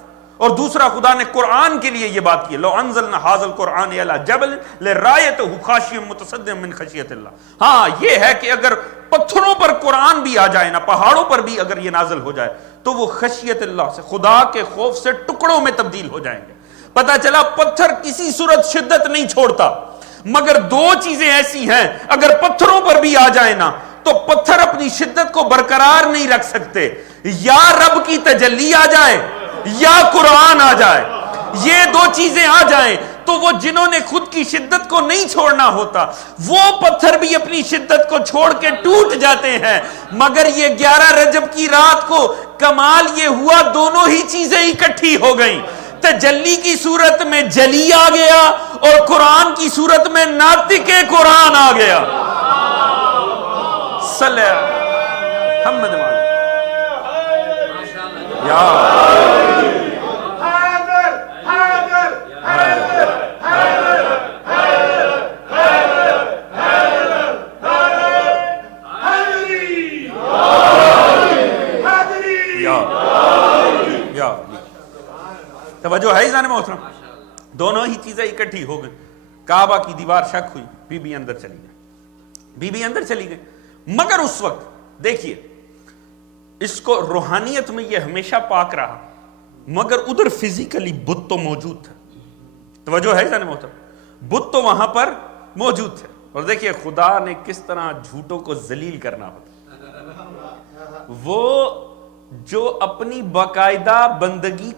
اور دوسرا خدا نے قرآن کے لیے یہ بات کی، لو انزلنا ھذا القرآن علی جبل لرأیتہ خاشعا متصدعا من خشیۃ اللہ. ہاں یہ ہے کہ اگر پتھروں پر قرآن بھی آ جائے نا، پہاڑوں پر بھی اگر یہ نازل ہو جائے تو وہ خشیت اللہ سے، خدا کے خوف سے ٹکڑوں میں تبدیل ہو جائیں گے. پتہ چلا پتھر کسی صورت شدت نہیں چھوڑتا، مگر 2 چیزیں ایسی ہیں اگر پتھروں پر بھی آ جائے نا تو پتھر اپنی شدت کو برقرار نہیں رکھ سکتے. یا رب کی تجلی آ جائے یا قرآن آ جائے. یہ 2 چیزیں آ جائیں تو وہ جنہوں نے خود کی شدت کو نہیں چھوڑنا ہوتا وہ پتھر بھی اپنی شدت کو چھوڑ کے ٹوٹ جاتے ہیں. مگر یہ 11 رجب کی رات کو کمال یہ ہوا دونوں ہی چیزیں اکٹھی ہو گئیں. تجلی کی صورت میں جلی آ گیا اور قرآن کی صورت میں ناطق قرآن آ گیا. صلی محمد یا توجہ ہے جانے محترم؟ دونوں ہی چیزیں اکٹھی ہو گئیں. کعبہ کی دیوار شک ہوئی، بی بی اندر چلی گئی. مگر اس وقت دیکھیے اس کو روحانیت میں یہ ہمیشہ پاک رہا، مگر ادھر فزیکلی بت تو موجود تھا. توجہ ہے جانے محترم؟ بت تو وہاں پر موجود تھے. اور دیکھیے خدا نے کس طرح جھوٹوں کو ذلیل کرنا ہوتا. وہ جو اپنی باقاعدہ بندگی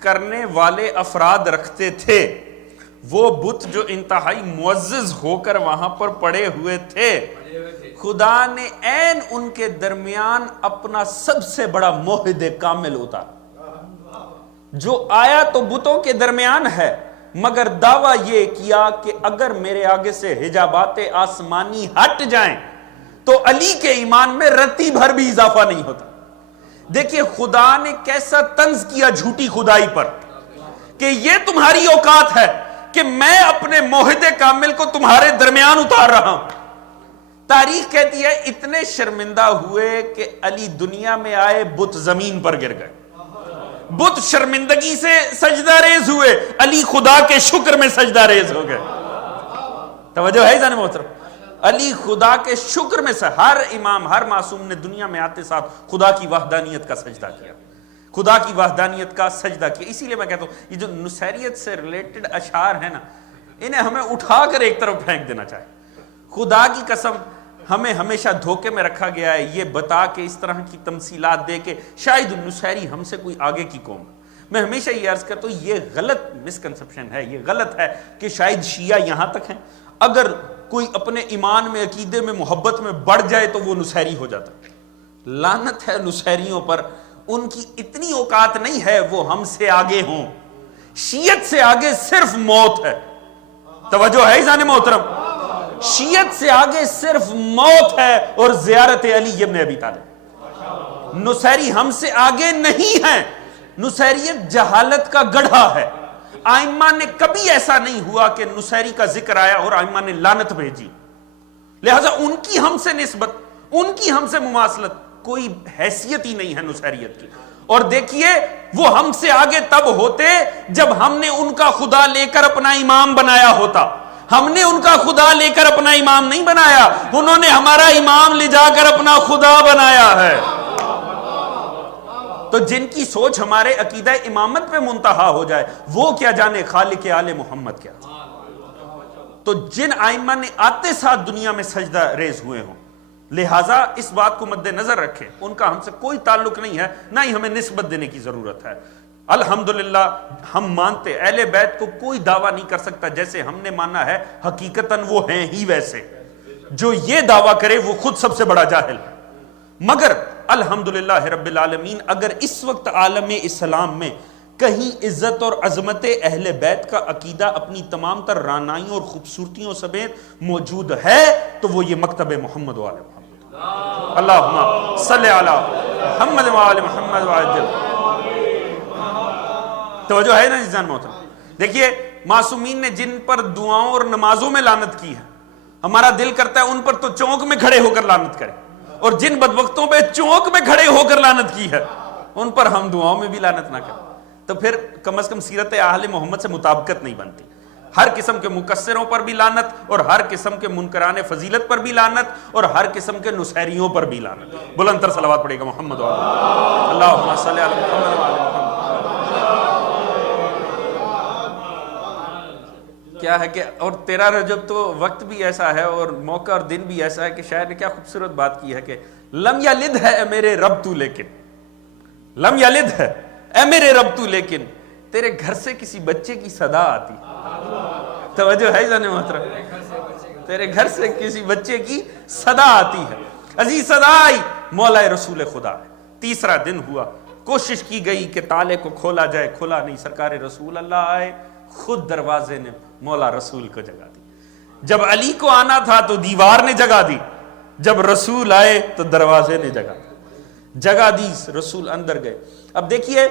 کرنے والے افراد رکھتے تھے وہ بت جو انتہائی معزز ہو کر وہاں پر پڑے ہوئے تھے، خدا نے عین ان کے درمیان اپنا سب سے بڑا موحد کامل اتارا، جو آیا تو بتوں کے درمیان ہے، مگر دعویٰ یہ کیا کہ اگر میرے آگے سے حجابات آسمانی ہٹ جائیں تو علی کے ایمان میں رتی بھر بھی اضافہ نہیں ہوتا۔ دیکھیے خدا نے کیسا طنز کیا جھوٹی خدائی پر، کہ یہ تمہاری اوقات ہے کہ میں اپنے موحد کامل کو تمہارے درمیان اتار رہا ہوں۔ تاریخ کہتی ہے اتنے شرمندہ ہوئے کہ علی دنیا میں آئے، بت زمین پر گر گئے، بت شرمندگی سے سجدہ ریز ہوئے، علی خدا کے شکر میں سجدہ ریز ہو گئے۔ توجہ ہے جانے محترم، علی خدا کے شکر میں سے، ہر امام ہر معصوم نے دنیا میں آتے ساتھ خدا کی وحدانیت کا سجدہ کیا، خدا کی وحدانیت کا سجدہ کیا۔ اسی لیے میں کہتا ہوں یہ جو نصیریت سے ریلیٹڈ اشعار ہیں نا، انہیں ہمیں اٹھا کر ایک طرف پھینک دینا چاہیے۔ خدا کی قسم ہمیں ہمیشہ دھوکے میں رکھا گیا ہے یہ بتا کے، اس طرح کی تمثیلات دے کے شاید نصیری ہم سے کوئی آگے کی قوم ہے۔ میں ہمیشہ یہ عرض کرتا ہوں یہ غلط مسکنسپشن ہے، یہ غلط ہے کہ شاید شیعہ یہاں تک ہیں، اگر کوئی اپنے ایمان میں عقیدے میں محبت میں بڑھ جائے تو وہ نصیری ہو جاتا ہے۔ لعنت ہے نصیریوں پر، ان کی اتنی اوقات نہیں ہے وہ ہم سے آگے ہوں۔ شیعت سے آگے صرف موت ہے، توجہ ہے ذہن محترم، شیعت سے آگے صرف موت ہے اور زیارت علی ابن ابی طالب۔ نصیری ہم سے آگے نہیں ہیں، نصیریت جہالت کا گڑھا ہے۔ آئمہ نے کبھی ایسا نہیں ہوا کہ نصیری کا ذکر آیا اور آئمہ نے لعنت بھیجی، لہٰذا ان کی ہم سے نسبت، ان کی ہم سے مماثلت کوئی حیثیت ہی نہیں ہے نصیریت کی۔ اور دیکھیے وہ ہم سے آگے تب ہوتے جب ہم نے ان کا خدا لے کر اپنا امام بنایا ہوتا، ہم نے ان کا خدا لے کر اپنا امام نہیں بنایا، انہوں نے ہمارا امام لے جا کر اپنا خدا بنایا ہے۔ تو جن کی سوچ ہمارے عقیدہ امامت پہ منتہا ہو جائے، وہ کیا جانے خالق آل محمد کیا۔ تو جن آئمہ نے آتے ساتھ دنیا میں سجدہ ریز ہوئے ہوں، لہٰذا اس بات کو مد نظر رکھیں، ان کا ہم سے کوئی تعلق نہیں ہے، نہ ہی ہمیں نسبت دینے کی ضرورت ہے۔ الحمدللہ ہم مانتے اہل بیت کو کوئی دعویٰ نہیں کر سکتا جیسے ہم نے مانا ہے، حقیقتاً وہ ہیں ہی ویسے، جو یہ دعویٰ کرے وہ خود سب سے بڑا جاہل ہے۔ مگر الحمدللہ رب العالمین اگر اس وقت عالم اسلام میں کہیں عزت اور عظمت اہل بیت کا عقیدہ اپنی تمام تر رانائیوں اور خوبصورتیوں سمیت موجود ہے تو وہ یہ مکتب محمد وآل محمد۔ اللہم صلی علی محمد وآل محمد وعجل۔ توجہ ہے نا جان محترم؟ دیکھیے معصومین نے جن پر دعاؤں اور نمازوں میں لعنت کی ہے، ہمارا دل کرتا ہے ان پر تو چونک میں کھڑے ہو کر لعنت کریں، اور جن بدبختوں پہ چونک میں کھڑے ہو کر لعنت کی ہے ان پر ہم دعاؤں میں بھی لعنت نہ کریں، تو پھر کم از کم سیرت اہل محمد سے مطابقت نہیں بنتی۔ ہر قسم کے مکسروں پر بھی لعنت، اور ہر قسم کے منکران فضیلت پر بھی لعنت، اور ہر قسم کے نصیریوں پر بھی لعنت۔ بلند تر صلوات پڑھے گا محمد وعلی اللہم صلی علی محمد وعلی محمد۔ کیا ہے کہ اور 13 رجب تو وقت بھی ایسا ہے اور موقع اور دن بھی ایسا ہے کہ شاعر نے کیا خوبصورت بات کی ہے کہ لم یلد ہے اے میرے رب تو لیکن، لم یلد ہے اے میرے رب تو لیکن، تیرے گھر سے کسی بچے کی صدا آتی۔ توجہ ہے جانے محترم، تیرے گھر سے کسی بچے کی صدا آتی ہے، عزیز صدا آئی، مولا رسول خدا ہے۔ تیسرا دن ہوا، کوشش کی گئی کہ تالے کو کھولا جائے، کھولا نہیں، سرکار رسول اللہ آئے، خود دروازے نے مولا رسول کو جگا دی۔ جب علی کو آنا تھا تو دیوار نے جگا دی، جب رسول آئے تو دروازے نے جگا دی، رسول اندر گئے۔ اب دیکھیے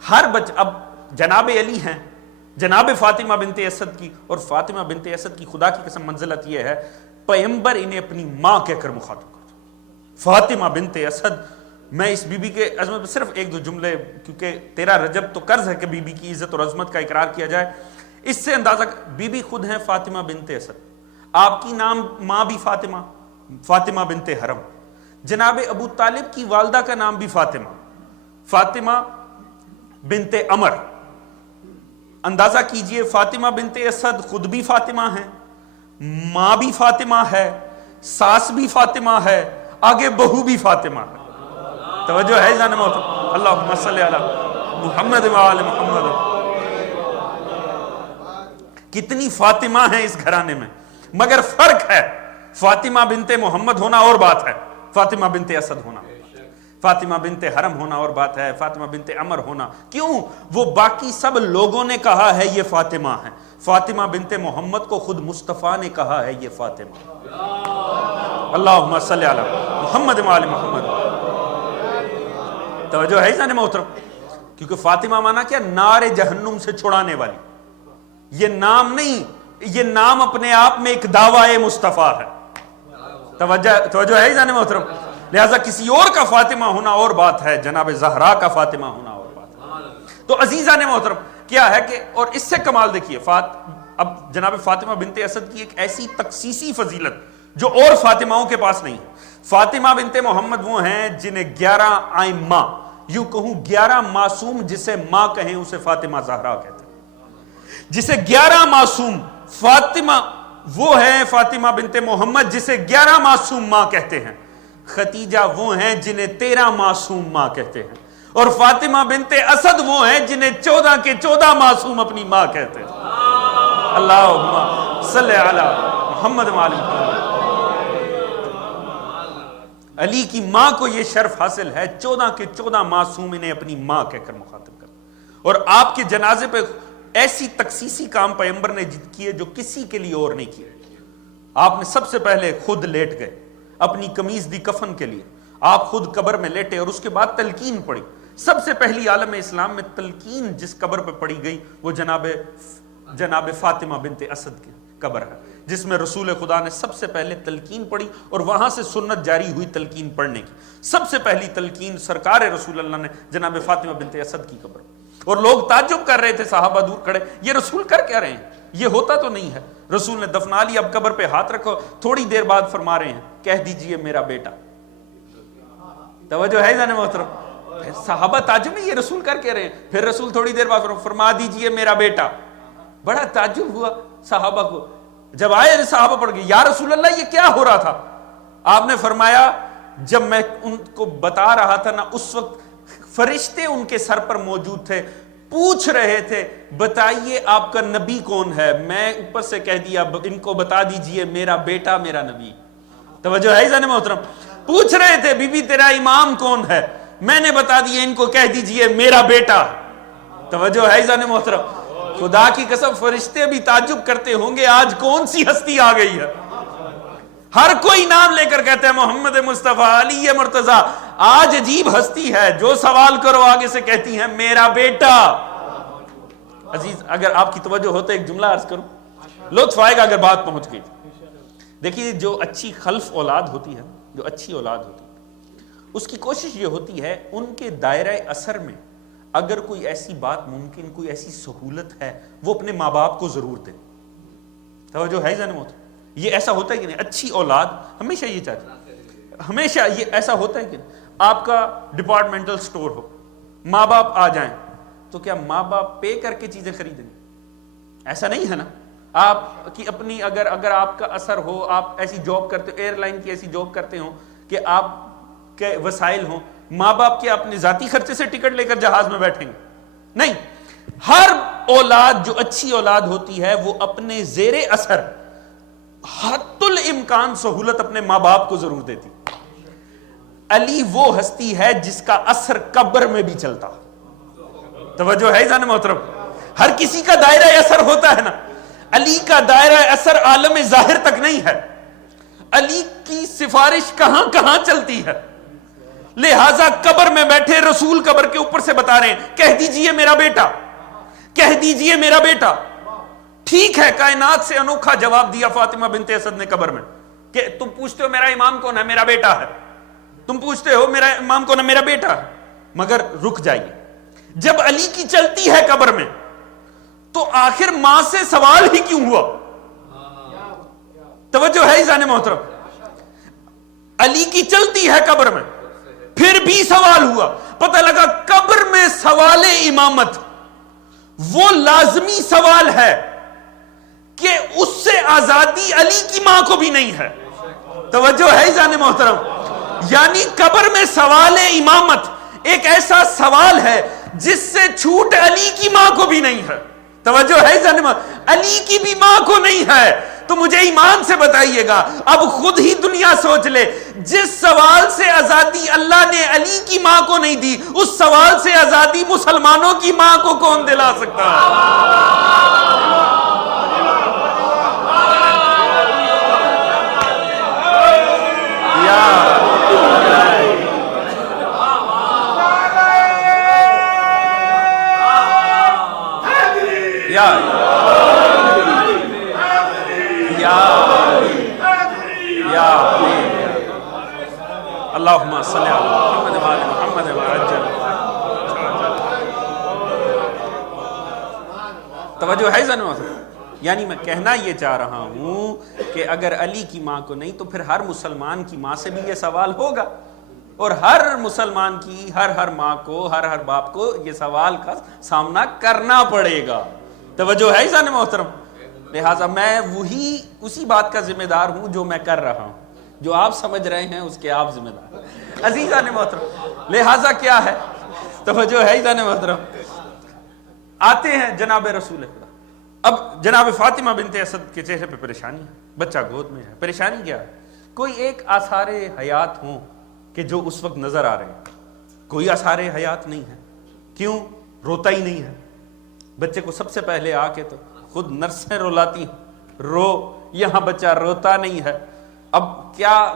ہر اب جناب علی ہیں، جناب فاطمہ بنت اسد کی، اور فاطمہ بنت اسد کی خدا کی قسم منزلت یہ ہے پیغمبر انہیں اپنی ماں کہہ کر مخاطب کرتا۔ فاطمہ بنت اسد، میں اس بی بی کے عظمت میں صرف ایک دو جملے، کیونکہ 13 رجب تو قرض ہے کہ بی بی کی عزت اور عظمت کا اقرار کیا جائے، اس سے اندازہ بی بی خود ہیں فاطمہ بنت اسد، آپ کی نام ماں بھی فاطمہ، فاطمہ بنت حرم، جناب ابو طالب کی والدہ کا نام بھی فاطمہ، فاطمہ بنت عمر۔ اندازہ کیجئے فاطمہ بنت اسد خود بھی فاطمہ ہیں، ماں بھی فاطمہ ہے، ساس بھی فاطمہ ہے، آگے بہو بھی فاطمہ ہے۔ توجہ ہے جان محترم؟ اللہم صلی علی محمد وآل محمد۔ کتنی فاطمہ ہیں اس گھرانے میں، مگر فرق ہے، فاطمہ بنت محمد ہونا اور بات ہے، فاطمہ بنت اسد ہونا، فاطمہ بنت حرم ہونا اور بات ہے، فاطمہ بنت عمر ہونا. کیوں؟ وہ باقی سب لوگوں نے کہا ہے یہ فاطمہ ہے، فاطمہ بنت محمد کو خود مصطفیٰ نے کہا ہے یہ فاطمہ. اللہم صلی علی محمد و آل محمد. توجہ ہے جانے محترم، کیونکہ فاطمہ مانا کیا؟ نار جہنم سے چھڑانے والی. یہ نام نہیں، یہ نام اپنے آپ میں ایک دعوی مصطفیٰ ہے. توجہ ہے جانے محترم. لہذا کسی اور کا فاطمہ ہونا اور بات ہے، جناب زہرا کا فاطمہ ہونا اور بات ہے. تو عزیزان محترم کیا ہے کہ، اور اس سے کمال دیکھیے، اب جناب فاطمہ بنت اسد کی ایک ایسی تخصیصی فضیلت جو اور فاطمہوں کے پاس نہیں ہے. فاطمہ بنت محمد وہ ہیں جنہیں 11 آئمہ، یوں کہوں 11 معصوم جسے ماں کہیں اسے فاطمہ زہرا کہتے ہیں. جسے 11 معصوم، فاطمہ وہ ہے فاطمہ بنت محمد جسے 11 معصوم ماں کہتے ہیں. خدیجہ وہ ہیں جنہیں 13 معصوم ماں کہتے ہیں. اور فاطمہ بنت اسد وہ ہیں جنہیں 14 کے 14 معصوم اپنی ماں کہتے ہیں. اللہم صلی علی محمد و آل محمد. علی کی ماں کو یہ شرف حاصل ہے، 14 کے 14 معصوم انہیں اپنی ماں کہہ کر مخاطب کر. اور آپ کے جنازے پہ ایسی تخصیصی کام پیغمبر نے کیے جو کسی کے لیے اور نہیں کیے. آپ نے سب سے پہلے خود لیٹ گئے اپنی قمیض دی کفن کے لیے، آپ خود قبر میں لیٹے اور اس کے بعد تلقین پڑی. سب سے پہلی عالم اسلام میں تلقین جس قبر پہ پڑی گئی وہ جناب فاطمہ بنت اسد کی قبر ہے، جس میں رسول خدا نے سب سے پہلے تلقین پڑھی اور وہاں سے سنت جاری ہوئی تلقین پڑھنے کی. سب سے پہلی تلقین سرکار رسول اللہ نے جناب فاطمہ بنت اسد کی قبر. اور لوگ تعجب کر رہے تھے، صحابہ دور کھڑے، یہ رسول کر کیا رہے ہیں؟ یہ ہوتا تو نہیں ہے. رسول نے دفنا لیا، اب قبر پہ ہاتھ رکھو. تھوڑی دیر بعد فرما رہے ہیں کہہ دیجئے میرا بیٹا. توجہ ہے جانے محترم. صحابہ تعجب میں، یہ رسول کر کے رہے ہیں. پھر رسول تھوڑی دیر بعد فرما دیجئے میرا بیٹا. بڑا تعجب ہوا صحابہ کو. جب آئے صحابہ پڑھ گئے یا رسول اللہ یہ کیا ہو رہا تھا؟ آپ نے فرمایا جب میں ان کو بتا رہا تھا نا، اس وقت فرشتے ان کے سر پر موجود تھے، پوچھ رہے تھے بتائیے آپ کا نبی کون ہے. میں اوپر سے کہہ دیا ان کو بتا دیجئے میرا بیٹا میرا نبی. توجہ ہے جانے محترم. پوچھ رہے تھے بی بی تیرا امام کون ہے، میں نے بتا دیا ان کو کہہ دیجئے میرا بیٹا. توجہ ہے جانے محترم. خدا کی قسم فرشتے بھی تعجب کرتے ہوں گے آج کون سی ہستی آ گئی ہے. ہر کوئی نام لے کر کہتے ہیں محمد مصطفیٰ، علی مرتضیٰ. آج عجیب ہستی ہے، جو سوال کرو آگے سے کہتی ہیں میرا بیٹا. عزیز اگر آپ کی توجہ ہوتا ہے ایک جملہ عرض کروں، لطف آئے گا اگر بات پہنچ گئی. دیکھیے جو اچھی خلف اولاد ہوتی ہے، جو اچھی اولاد ہوتی ہے، اس کی کوشش یہ ہوتی ہے ان کے دائرہ اثر میں اگر کوئی ایسی بات ممکن، کوئی ایسی سہولت ہے، وہ اپنے ماں باپ کو ضرور دے. توجہ ہے جانے محترم. یہ ایسا ہوتا ہے کہ نہیں؟ اچھی اولاد ہمیشہ یہ چاہتی ہے، ہمیشہ یہ ایسا ہوتا ہے کہ آپ کا ڈپارٹمنٹل سٹور ہو، ماں باپ آ جائیں تو کیا ماں باپ پے کر کے چیزیں خریدیں گے؟ ایسا نہیں ہے نا. آپ کی اپنی اگر آپ کا اثر ہو، آپ ایسی جاب کرتے ہو، ایئر لائن کی ایسی جاب کرتے ہو کہ آپ کے وسائل ہوں، ماں باپ کے اپنے ذاتی خرچے سے ٹکٹ لے کر جہاز میں بیٹھیں گے؟ نہیں. ہر اولاد جو اچھی اولاد ہوتی ہے وہ اپنے زیر اثر حد الامکان سہولت اپنے ماں باپ کو ضرور دیتی. علی وہ ہستی ہے جس کا اثر قبر میں بھی چلتا. توجہ ہے جان محترم. ہر کسی کا دائرہ اثر ہوتا ہے نا. علی کا دائرہ اثر عالم ظاہر تک نہیں ہے. علی کی سفارش کہاں کہاں چلتی ہے. لہذا قبر میں بیٹھے رسول قبر کے اوپر سے بتا رہے ہیں کہہ دیجئے میرا بیٹا، کہہ دیجئے میرا بیٹا. ٹھیک ہے، کائنات سے انوکھا جواب دیا فاطمہ بنت اسد نے قبر میں کہ تم پوچھتے ہو میرا امام کون ہے، میرا بیٹا ہے. تم پوچھتے ہو میرا امام کون ہے، میرا بیٹا ہے. مگر رک جائیے، جب علی کی چلتی ہے قبر میں تو آخر ماں سے سوال ہی کیوں ہوا؟ توجہ ہے ذہن محترم. علی کی چلتی ہے قبر میں پھر بھی سوال ہوا. پتہ لگا قبر میں سوال امامت وہ لازمی سوال ہے کہ اس سے آزادی علی کی ماں کو بھی نہیں ہے. توجہ ہے ذہن محترم. یعنی قبر میں سوال امامت ایک ایسا سوال ہے جس سے چھوٹ علی کی ماں کو بھی نہیں ہے. توجہ ہے ذہن محترم. علی کی بھی ماں کو نہیں ہے، تو مجھے ایمان سے بتائیے گا، اب خود ہی دنیا سوچ لے، جس سوال سے آزادی اللہ نے علی کی ماں کو نہیں دی، اس سوال سے آزادی مسلمانوں کی ماں کو کون دلا سکتا ہے؟ اللہم صلی علی محمد و آل محمد وعجل۔ توجہ ہے زنو؟ یعنی میں کہنا یہ چاہ رہا ہوں کہ اگر علی کی ماں کو نہیں تو پھر ہر مسلمان کی ماں سے بھی یہ سوال ہوگا، اور ہر مسلمان کی ہر ماں کو، ہر باپ کو یہ سوال کا سامنا کرنا پڑے گا۔ توجہ ہے زن محترم؟ لہٰذا میں اسی بات کا ذمہ دار ہوں جو میں کر رہا ہوں، جو آپ سمجھ رہے ہیں اس کے آپ ذمہ دار عزیزان محترم۔ لہٰذا کیا ہے؟ توجہ ہے عزیزان محترم، آتے ہیں جناب رسول خدا۔ اب جناب فاطمہ بنت اسد کے چہرے پہ پریشانی ہے، بچہ گود میں ہے، پریشانی کیا ہے؟ کوئی ایک آثار حیات ہوں کہ جو اس وقت نظر آ رہے ہیں، کوئی آثار حیات نہیں ہے۔ کیوں؟ روتا ہی نہیں ہے بچے کو، سب سے پہلے آ کے تو خود نرسیں رولاتی ہیں، رو، یہاں بچہ روتا نہیں ہے۔ اب کیا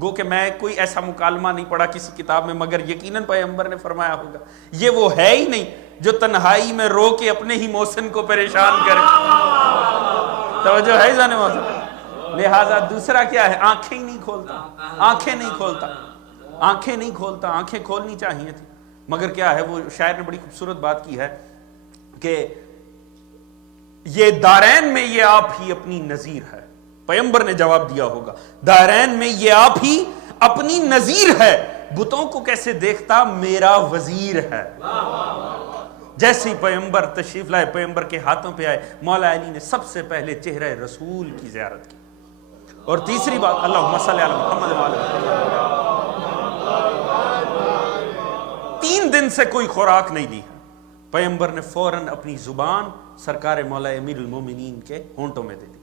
گو کہ میں کوئی ایسا مکالمہ نہیں پڑھا کسی کتاب میں، مگر یقیناً پیغمبر نے فرمایا ہوگا یہ وہ ہے ہی نہیں جو تنہائی میں رو کے اپنے ہی محسن کو پریشان کرے۔ توجہ ہے جانے محسن؟ لہٰذا دوسرا کیا ہے؟ آنکھیں ہی نہیں کھولتا، آنکھیں نہیں کھولتا، آنکھیں نہیں کھولتا، آنکھیں کھولنی چاہیے تھی، مگر کیا ہے؟ وہ شاعر نے بڑی خوبصورت بات کی ہے کہ یہ دارین میں یہ آپ ہی اپنی نظیر ہے۔ پیغمبر نے جواب دیا ہوگا، دارین میں یہ آپ ہی اپنی نظیر ہے، بتوں کو کیسے دیکھتا میرا وزیر ہے۔ جیسے ہی پیغمبر تشریف لائے، پیغمبر کے ہاتھوں پہ آئے، مولا علی نے سب سے پہلے چہرہ رسول کی زیارت کی۔ اور تیسری بات، اللہم صلی علی محمد و آل محمد، 3 دن سے کوئی خوراک نہیں دی، پیغمبر نے فوراً اپنی زبان سرکار مولا امیر المومنین کے ہونٹوں میں دے دی۔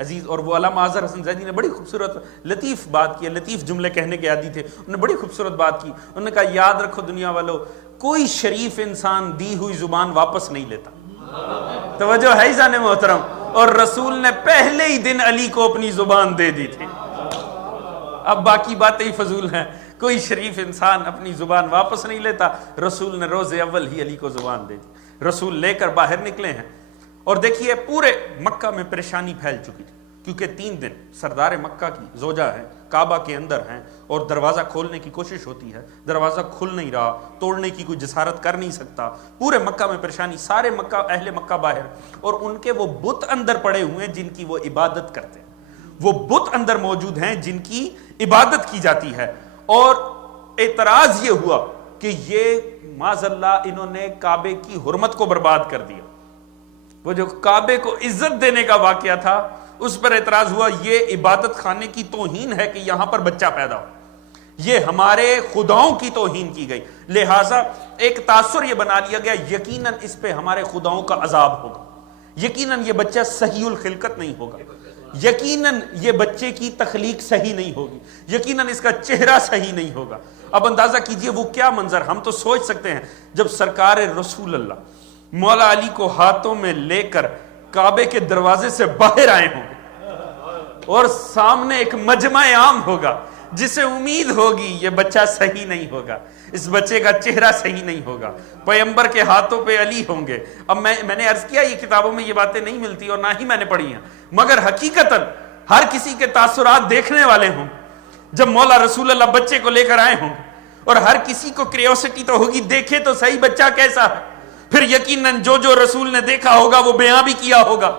عزیز، اور وہ علامہ اظہر حسن زیدی نے بڑی خوبصورت لطیف بات کی، لطیف جملے کہنے کے عادی تھے، انہوں نے بڑی خوبصورت بات کی، انہوں نے کہا یاد رکھو دنیا والو، کوئی شریف انسان دی ہوئی زبان واپس نہیں لیتا۔ توجہ ہے جانے محترم؟ اور رسول نے پہلے ہی دن علی کو اپنی زبان دے دی تھی۔ اب باقی باتیں ہی فضول ہیں، کوئی شریف انسان اپنی زبان واپس نہیں لیتا، رسول نے روز اول ہی علی کو زبان دے دی۔ رسول لے کر باہر نکلے ہیں، اور دیکھیے پورے مکہ میں پریشانی پھیل چکی تھی، کیونکہ 3 دن سردار مکہ کی زوجہ ہیں، کعبہ کے اندر ہیں، اور دروازہ کھولنے کی کوشش ہوتی ہے، دروازہ کھل نہیں رہا، توڑنے کی کوئی جسارت کر نہیں سکتا، پورے مکہ میں پریشانی، سارے مکہ، اہل مکہ باہر، اور ان کے وہ بت اندر پڑے ہوئے ہیں جن کی وہ عبادت کرتے ہیں، وہ بت اندر موجود ہیں جن کی عبادت کی جاتی ہے۔ اور اعتراض یہ ہوا کہ یہ معاذ اللہ انہوں نے کعبے کی حرمت کو برباد کر دیا، وہ جو کعبے کو عزت دینے کا واقعہ تھا اس پر اعتراض ہوا، یہ عبادت خانے کی توہین ہے کہ یہاں پر بچہ پیدا ہو، یہ ہمارے خداؤں کی توہین کی گئی، لہٰذا ایک تاثر یہ بنا لیا گیا یقیناً اس پہ ہمارے خداؤں کا عذاب ہوگا، یقیناً یہ بچہ صحیح الخلقت نہیں ہوگا، یقیناً یہ بچے کی تخلیق صحیح نہیں ہوگی، یقیناً اس کا چہرہ صحیح نہیں ہوگا۔ اب اندازہ کیجئے وہ کیا منظر، ہم تو سوچ سکتے ہیں جب سرکار رسول اللہ مولا علی کو ہاتھوں میں لے کر کعبے کے دروازے سے باہر آئے ہوں اور سامنے ایک مجمع عام ہوگا جسے امید ہوگی یہ بچہ صحیح نہیں ہوگا، اس بچے کا چہرہ صحیح نہیں ہوگا، پیغمبر کے ہاتھوں پہ علی ہوں گے۔ اب میں نے عرض کیا یہ کتابوں میں یہ باتیں نہیں ملتی اور نہ ہی میں نے پڑھی ہیں، مگر حقیقتاً ہر کسی کے تاثرات دیکھنے والے ہوں، جب مولا رسول اللہ بچے کو لے کر آئے ہوں، اور ہر کسی کو کریوسٹی تو ہوگی دیکھے تو صحیح بچہ کیسا ہے، پھر یقیناً جو رسول نے دیکھا ہوگا وہ بیان بھی کیا ہوگا،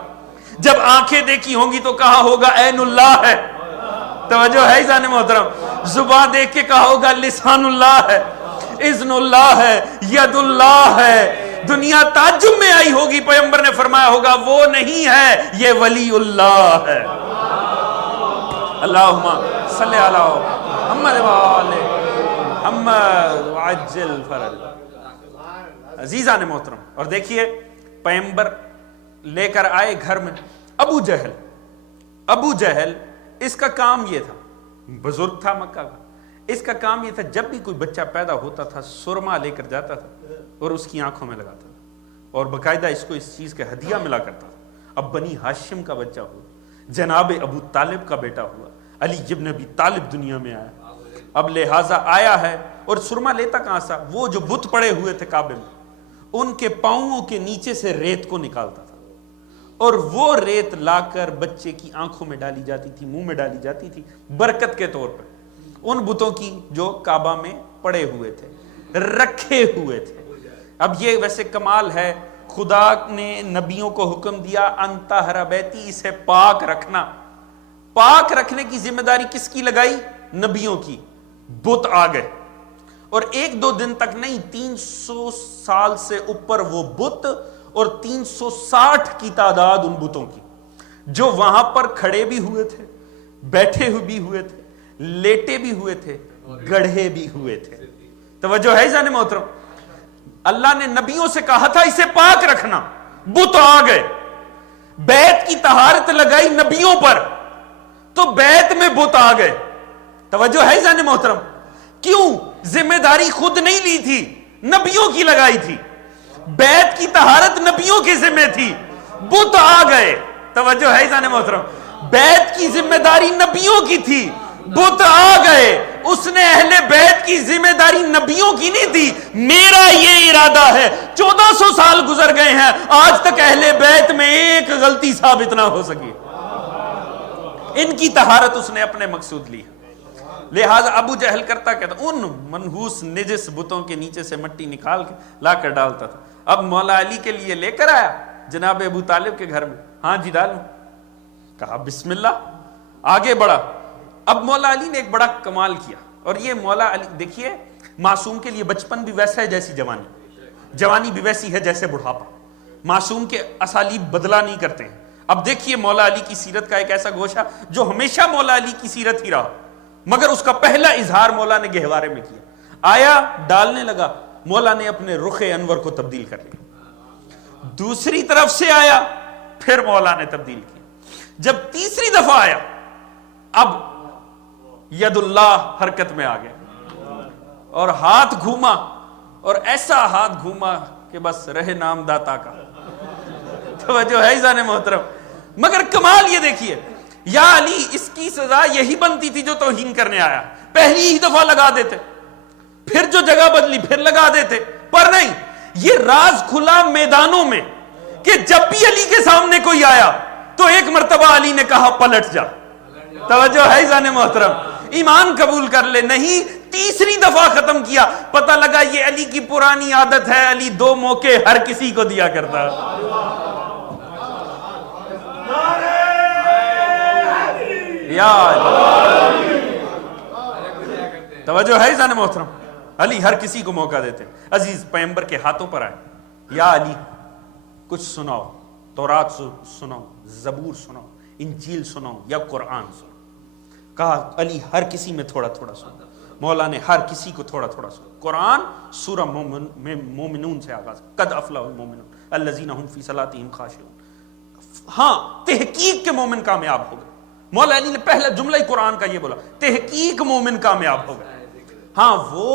جب آنکھیں دیکھی ہوں گی تو کہا ہوگا عین اللہ ہے، توجہ ہے جانے محترم، زبان دیکھ کے کہا ہوگا لسان اللہ ہے، اذن اللہ ہے، ید اللہ ہے، دنیا تعجب میں آئی ہوگی، پیغمبر نے فرمایا ہوگا وہ نہیں ہے یہ ولی اللہ ہے۔ اللہم صلی علی محمد و آل محمد وعجل فرج۔ عزیزان محترم، اور دیکھیے پیغمبر لے کر آئے گھر میں ابو جہل اس کا کام یہ تھا، بزرگ تھا مکہ کا، اس کا کام یہ تھا جب بھی کوئی بچہ پیدا ہوتا تھا سرما لے کر جاتا تھا اور اس کی آنکھوں میں لگاتا تھا، اور باقاعدہ اس کو اس چیز کا ہدیہ ملا کرتا تھا۔ اب بنی ہاشم کا بچہ ہوا، جناب ابو طالب کا بیٹا ہوا، علی ابن ابی طالب دنیا میں آیا، اب لہٰذا آیا ہے، اور سرما لیتا کہاں سا؟ وہ جو بت پڑے ہوئے تھے کعبے میں ان کے پاؤں کے نیچے سے ریت کو نکالتا تھا، اور وہ ریت لا کر بچے کی آنکھوں میں ڈالی جاتی تھی، منہ میں ڈالی جاتی تھی برکت کے طور پر، ان بتوں کی جو کعبہ میں پڑے ہوئے تھے، رکھے ہوئے تھے۔ اب یہ ویسے کمال ہے، خدا نے نبیوں کو حکم دیا انطہر بیتی، اسے پاک رکھنا، پاک رکھنے کی ذمہ داری کس کی لگائی؟ نبیوں کی۔ بت آ گئے، اور ایک دو دن تک نہیں، 300 سال سے اوپر وہ بت، اور 360 کی تعداد ان بتوں کی، جو وہاں پر کھڑے بھی ہوئے تھے، بیٹھے بھی ہوئے تھے، لیٹے بھی ہوئے تھے، گڑھے بھی ہوئے تھے۔ توجہ ہے جان محترم؟ اللہ نے نبیوں سے کہا تھا اسے پاک رکھنا، بت آ گئے، بیت کی طہارت لگائی نبیوں پر، تو بیت میں بت آ گئے۔ توجہ ہے جان محترم؟ کیوں؟ ذمہ داری خود نہیں لی تھی، نبیوں کی لگائی تھی، بیت کی طہارت نبیوں کے ذمہ تھی، بت آ گئے۔ توجہ ہے جان محترم؟ بیت کی ذمہ داری نبیوں کی تھی، بت آ گئے۔ اس نے اہل بیت کی ذمہ داری نبیوں کی نہیں تھی۔ میرا یہ ارادہ ہے، 1400 سال گزر گئے ہیں، آج تک اہل بیت میں ایک غلطی ثابت نہ ہو سکی، ان کی طہارت اس نے اپنے مقصود لی۔ لہذا ابو جہل کرتا کیا تھا؟ ان منحوس نجس بتوں کے نیچے سے مٹی نکال کے لا کر ڈالتا تھا۔ اب مولا علی کے لیے لے کر آیا جناب ابو طالب کے گھر میں، ہاں جی ڈالوں، کہا بسم اللہ، آگے بڑھا۔ اب مولا علی نے ایک بڑا کمال کیا، اور یہ مولا علی دیکھیے، معصوم کے لیے بچپن بھی ویسا ہے جیسی جوانی، جوانی بھی ویسی ہے جیسے بڑھاپا، معصوم کے اسالیب بدلا نہیں کرتے ہیں۔ اب دیکھیے مولا علی کی سیرت کا ایک ایسا گوشہ جو ہمیشہ مولا علی کی سیرت ہی رہا، مگر اس کا پہلا اظہار مولا نے گہوارے میں کیا۔ آیا، ڈالنے لگا، مولا نے اپنے رخ انور کو تبدیل کر لیا، دوسری طرف سے آیا، پھر مولا نے تبدیل کیا، جب تیسری دفعہ آیا، اب ید اللہ حرکت میں آ گیا، اور ہاتھ گھوما، اور ایسا ہاتھ گھوما کہ بس رہے نام داتا کا۔ توجہ ہے ذان محترم؟ مگر کمال یہ دیکھیے، یا علی اس کی سزا یہی بنتی تھی جو توہین کرنے آیا، پہلی ہی دفعہ لگا دیتے، پھر جو جگہ بدلی پھر لگا دیتے، پر نہیں، یہ راز کھلا میدانوں میں کہ جب بھی علی کے سامنے کوئی آیا تو ایک مرتبہ علی نے کہا پلٹ جا۔ توجہ ہے ذان محترم؟ ایمان قبول کر لے، نہیں، تیسری دفعہ ختم کیا، پتہ لگا یہ علی کی پرانی عادت ہے، علی 2 موقع ہر کسی کو دیا کرتا۔ یا توجہ ہے ذان محترم؟ علی ہر کسی کو موقع دیتے۔ عزیز پیغمبر کے ہاتھوں پر آئے، یا علی کچھ سناؤ، تورات سناؤ، زبور سناؤ، انجیل سناؤ، یا قرآن سناؤ۔ کہا علی ہر کسی میں تھوڑا تھوڑا سنو۔ مولا نے ہر کسی کو تھوڑا تھوڑا سنو۔ قرآن سورہ مومنون سے آغاز، قد افلح المومنون الذین هم فی صلاتہم خاشعون۔ ہاں، تحقیق کے مومن کامیاب ہو گئے۔ مولا علی نے پہلا جملہ ہی قرآن کا یہ بولا، تحقیق مومن کامیاب ہو گئے۔ ہاں، وہ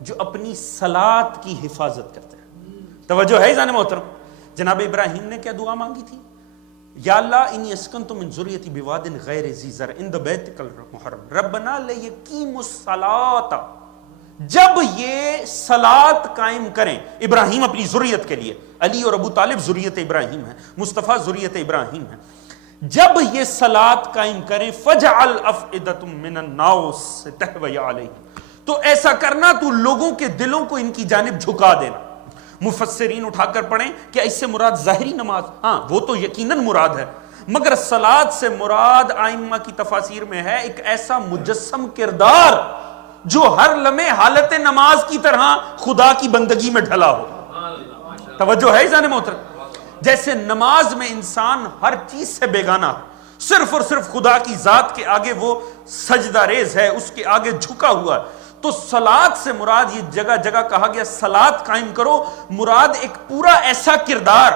جو اپنی صلات کی حفاظت کرتے ہیں۔ توجہ ہے ذان محترم؟ جناب ابراہیم نے کیا دعا مانگی تھی؟ یا اللہ انی اسکنت من ذریتی بواد غیر ذی زرع عند بیتک المحرم ربنا لیقیموا الصلاۃ۔ جب یہ صلاۃ قائم کریں، ابراہیم اپنی ذریت کے لیے، علی اور ابو طالب ذریت ابراہیم ہیں، مصطفیٰ ذریت ابراہیم ہیں، جب یہ صلاۃ قائم کریں فجعل افئدۃ من الناس تہوی علیہم، تو ایسا کرنا تو لوگوں کے دلوں کو ان کی جانب جھکا دینا۔ مفسرین اٹھا کر پڑھیں کہ اس سے مراد ظاہری نماز، ہاں وہ تو یقیناً مراد ہے، مگر صلاۃ سے مراد آئمہ کی تفاسیر میں ہے ایک ایسا مجسم کردار جو ہر لمحے حالت نماز کی طرح خدا کی بندگی میں ڈھلا ہو۔ توجہ ہے ذان محترم؟ جیسے نماز میں انسان ہر چیز سے بیگانہ، صرف اور صرف خدا کی ذات کے آگے وہ سجدہ ریز ہے، اس کے آگے جھکا ہوا ہے، تو صلاۃ سے مراد یہ جگہ جگہ کہا گیا صلاۃ قائم کرو، مراد ایک پورا ایسا کردار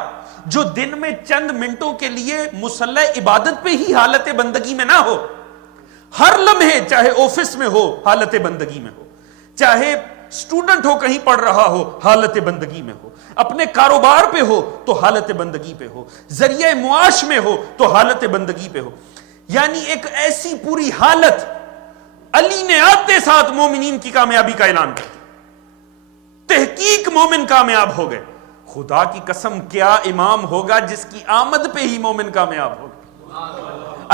جو دن میں چند منٹوں کے لیے مصلی عبادت پہ ہی حالت بندگی میں نہ ہو، ہر لمحے، چاہے آفس میں ہو حالت بندگی میں ہو، چاہے اسٹوڈنٹ ہو کہیں پڑھ رہا ہو حالت بندگی میں ہو، اپنے کاروبار پہ ہو تو حالت بندگی پہ ہو، ذریعہ معاش میں ہو تو حالت بندگی پہ ہو. یعنی ایک ایسی پوری حالت علی نے آتے ساتھ مومنین کی کامیابی کا اعلان کر دیا. تحقیق مومن کامیاب ہو گئے. خدا کی قسم کیا امام ہوگا جس کی آمد پہ ہی مومن کامیاب ہوگا.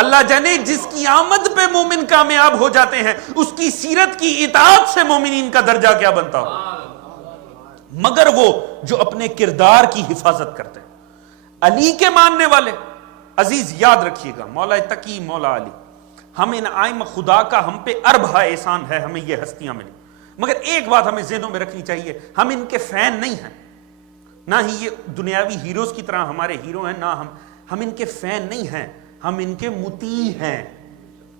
اللہ جانے جس کی آمد پہ مومن کامیاب ہو جاتے ہیں اس کی سیرت کی اطاعت سے مومنین کا درجہ کیا بنتا ہو. مگر وہ جو اپنے کردار کی حفاظت کرتے ہیں. علی کے ماننے والے، عزیز یاد رکھیے گا، مولا تقی مولا علی، ہم ان آئم خدا کا ہم پہ ارب احسان ہے، ہمیں یہ ہستیاں ملی. مگر ایک بات ہمیں ذہنوں میں رکھنی چاہیے، ہم ان کے فین نہیں ہیں، نہ ہی یہ دنیاوی ہیروز کی طرح ہمارے ہیرو ہیں، نہ ہم ان کے فین نہیں ہیں، ہم ان کے مطیع ہیں.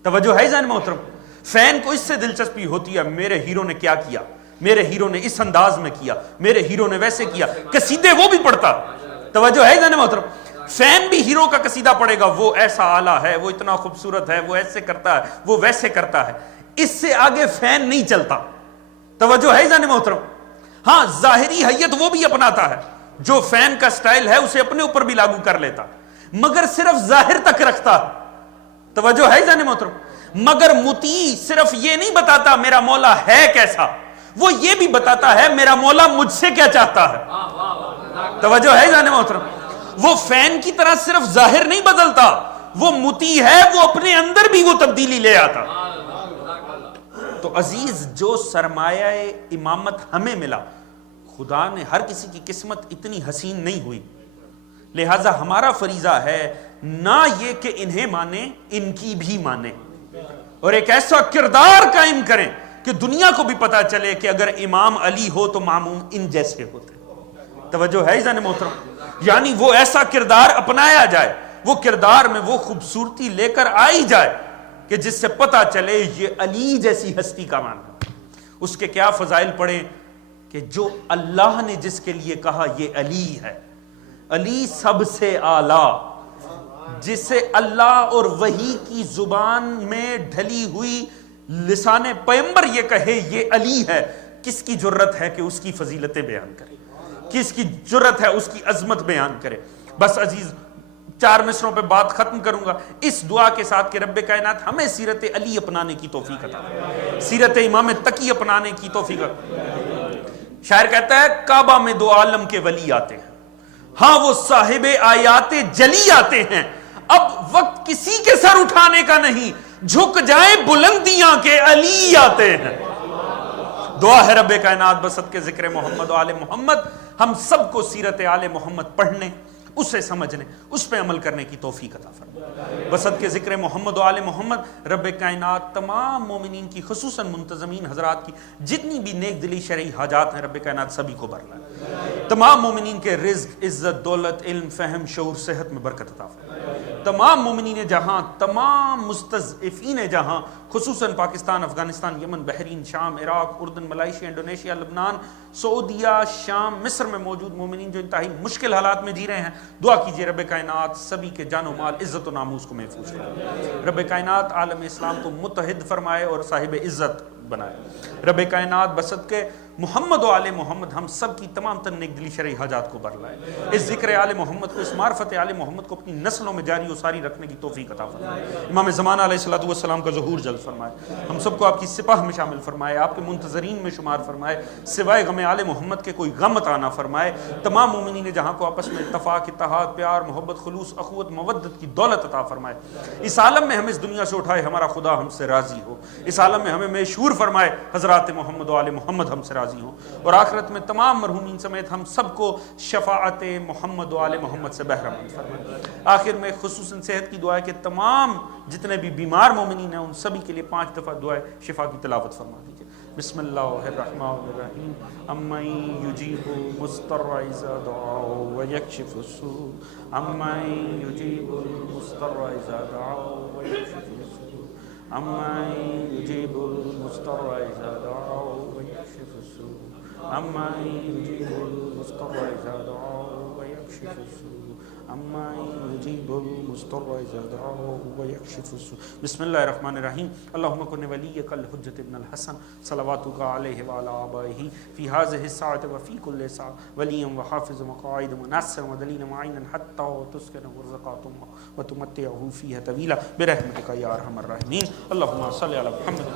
توجہ ہے ذہن محترم؟ فین کو اس سے دلچسپی ہوتی ہے میرے ہیرو نے کیا کیا، میرے ہیرو نے اس انداز میں کیا، میرے ہیرو نے ویسے کیا، قصیدے وہ بھی پڑھتا. توجہ ہے ذہن محترم؟ فین بھی ہیرو کا قصیدہ پڑھے گا، وہ ایسا آلہ ہے، وہ اتنا خوبصورت ہے، وہ ایسے کرتا ہے، وہ ویسے کرتا ہے. اس سے آگے فین نہیں چلتا. توجہ ہے ذہن محترم؟ ہاں ظاہری حیت وہ بھی اپناتا ہے، جو فین کا سٹائل ہے اسے اپنے اوپر بھی لاگو کر لیتا، مگر صرف ظاہر تک رکھتا. توجہ ہے ذہن محترم؟ مگر مطیع صرف یہ نہیں بتاتا میرا مولا ہے کیسا، وہ یہ بھی بتاتا ہے میرا مولا مجھ سے کیا چاہتا ہے. توجہ ہے ذہن محترم؟ وہ فین کی طرح صرف ظاہر نہیں بدلتا، وہ مطیع ہے، وہ اپنے اندر بھی وہ تبدیلی لے آتا. تو عزیز جو سرمایہ امامت ہمیں ملا، خدا نے ہر کسی کی قسمت اتنی حسین نہیں ہوئی، لہٰذا ہمارا فریضہ ہے نہ یہ کہ انہیں مانے، ان کی بھی مانے، اور ایک ایسا کردار قائم کریں کہ دنیا کو بھی پتا چلے کہ اگر امام علی ہو تو ماموم ان جیسے ہوتے. توجہ ہے ذہن محترم؟ یعنی وہ ایسا کردار اپنایا جائے، وہ کردار میں وہ خوبصورتی لے کر آئی جائے کہ جس سے پتا چلے یہ علی جیسی ہستی کا معنی. اس کے کیا فضائل پڑھیں کہ جو اللہ نے جس کے لیے کہا یہ علی ہے، علی سب سے اعلیٰ، جسے اللہ اور وحی کی زبان میں ڈھلی ہوئی لسان پیغمبر یہ کہے یہ علی ہے، کس کی جرت ہے کہ اس کی فضیلتیں بیان کرے، کس کی جرت ہے اس کی عظمت بیان کرے. بس عزیز 4 مصروں پہ بات ختم کروں گا اس دعا کے ساتھ کہ رب کائنات ہمیں سیرت علی اپنانے کی توفیق عطا فرمائے، سیرت امام تقی اپنانے کی توفیق. شاعر کہتا ہے کعبہ میں 2 عالم کے ولی آتے ہیں، ہاں وہ صاحب آیات جلی آتے ہیں، اب وقت کسی کے سر اٹھانے کا نہیں، جھک جائیں بلندیاں کے علی آتے ہیں. دعا ہے رب کائنات بسط کے ذکر محمد و آل محمد ہم سب کو سیرت آل محمد پڑھنے، اسے سمجھنے، اس پہ عمل کرنے کی توفیق عطا فرمائے. بسط کے ذکر محمد و آل محمد رب کائنات تمام مومنین کی، خصوصاً منتظمین حضرات کی جتنی بھی نیک دلی شرعی حاجات ہیں رب کائنات سبھی کو بھر لائے. تمام مومنین کے رزق، عزت، دولت، علم، فہم، شعور، صحت میں برکت عطا فرمائے. تمام مومنین جہاں، تمام مستضعفین جہاں، خصوصاً پاکستان، افغانستان، یمن، بحرین، شام، عراق، اردن، ملائیشیا، انڈونیشیا، لبنان، سعودیہ، شام، مصر میں موجود مومنین جو انتہائی مشکل حالات میں جی رہے ہیں، دعا کیجئے رب کائنات سبھی کے جان و مال، عزت و ناموس کو محفوظ کرے. رب کائنات عالم اسلام کو متحد فرمائے اور صاحب عزت بنائے. رب کائنات بسط کے محمد و آل محمد ہم سب کی تمام تر نیک دلی شرعی حاجات کو بھر لائے. اس ذکر آل محمد کو، اس معرفت آل محمد کو اپنی نسلوں میں جاری و ساری رکھنے کی توفیق عطا فرمائے. امام زمانہ علیہ الصلوۃ والسلام کا ظہور جلد فرمائے. ہم سب کو آپ کی سپاہ میں شامل فرمائے، آپ کے منتظرین میں شمار فرمائے. سوائے غم آل محمد کے کوئی غم عطا نہ فرمائے. تمام مومنین جہاں کو آپس میں اتفاق، اتحاد، پیار، محبت، خلوص، اخوت، مودت کی دولت عطا فرمائے. اس عالم میں ہم اس دنیا سے اٹھائے ہمارا خدا ہم سے راضی ہو. اس عالم میں ہمیں مشہور فرمائے حضرات محمد و آل محمد ہم سے راضی ہوں. اور آخرت میں تمام مرحومین سمیت ہم سب کو شفاعت محمد و آل محمد سے بہرہ مند فرمائے. آخر میں خصوصاً صحت کی دعا ہے کہ تمام جتنے بھی بیمار مومنین ہیں ان سبھی کے لیے 5 دفعہ دعائے شفا کی تلاوت فرما دیجیے. بسم اللہ الرحمن الرحیم. امن یجیب المضطر اذا دعاه ویکشف السوء، امن یجیب المضطر اذا دعاه ویکشف السوء، امن یجیب المضطر اذا دعاه ویکشف السوء، امن یجیب المضطر اذا دعاه ویکشف السوء، عما يجيب المضطر إذا دعاه ويكشف السوء. بسم الله الرحمن الرحيم. اللهم كن وليك الحجة ابن الحسن صلواتك عليه وعلى آبائه في هذه الساعة وفي كل ساعة وليا وحافظا وقائدا وناصرا ودليلا معينا حتى تسكنه رزقا وتمتعه فيها طويلا برحمتك يا أرحم الراحمين. اللهم صل على محمد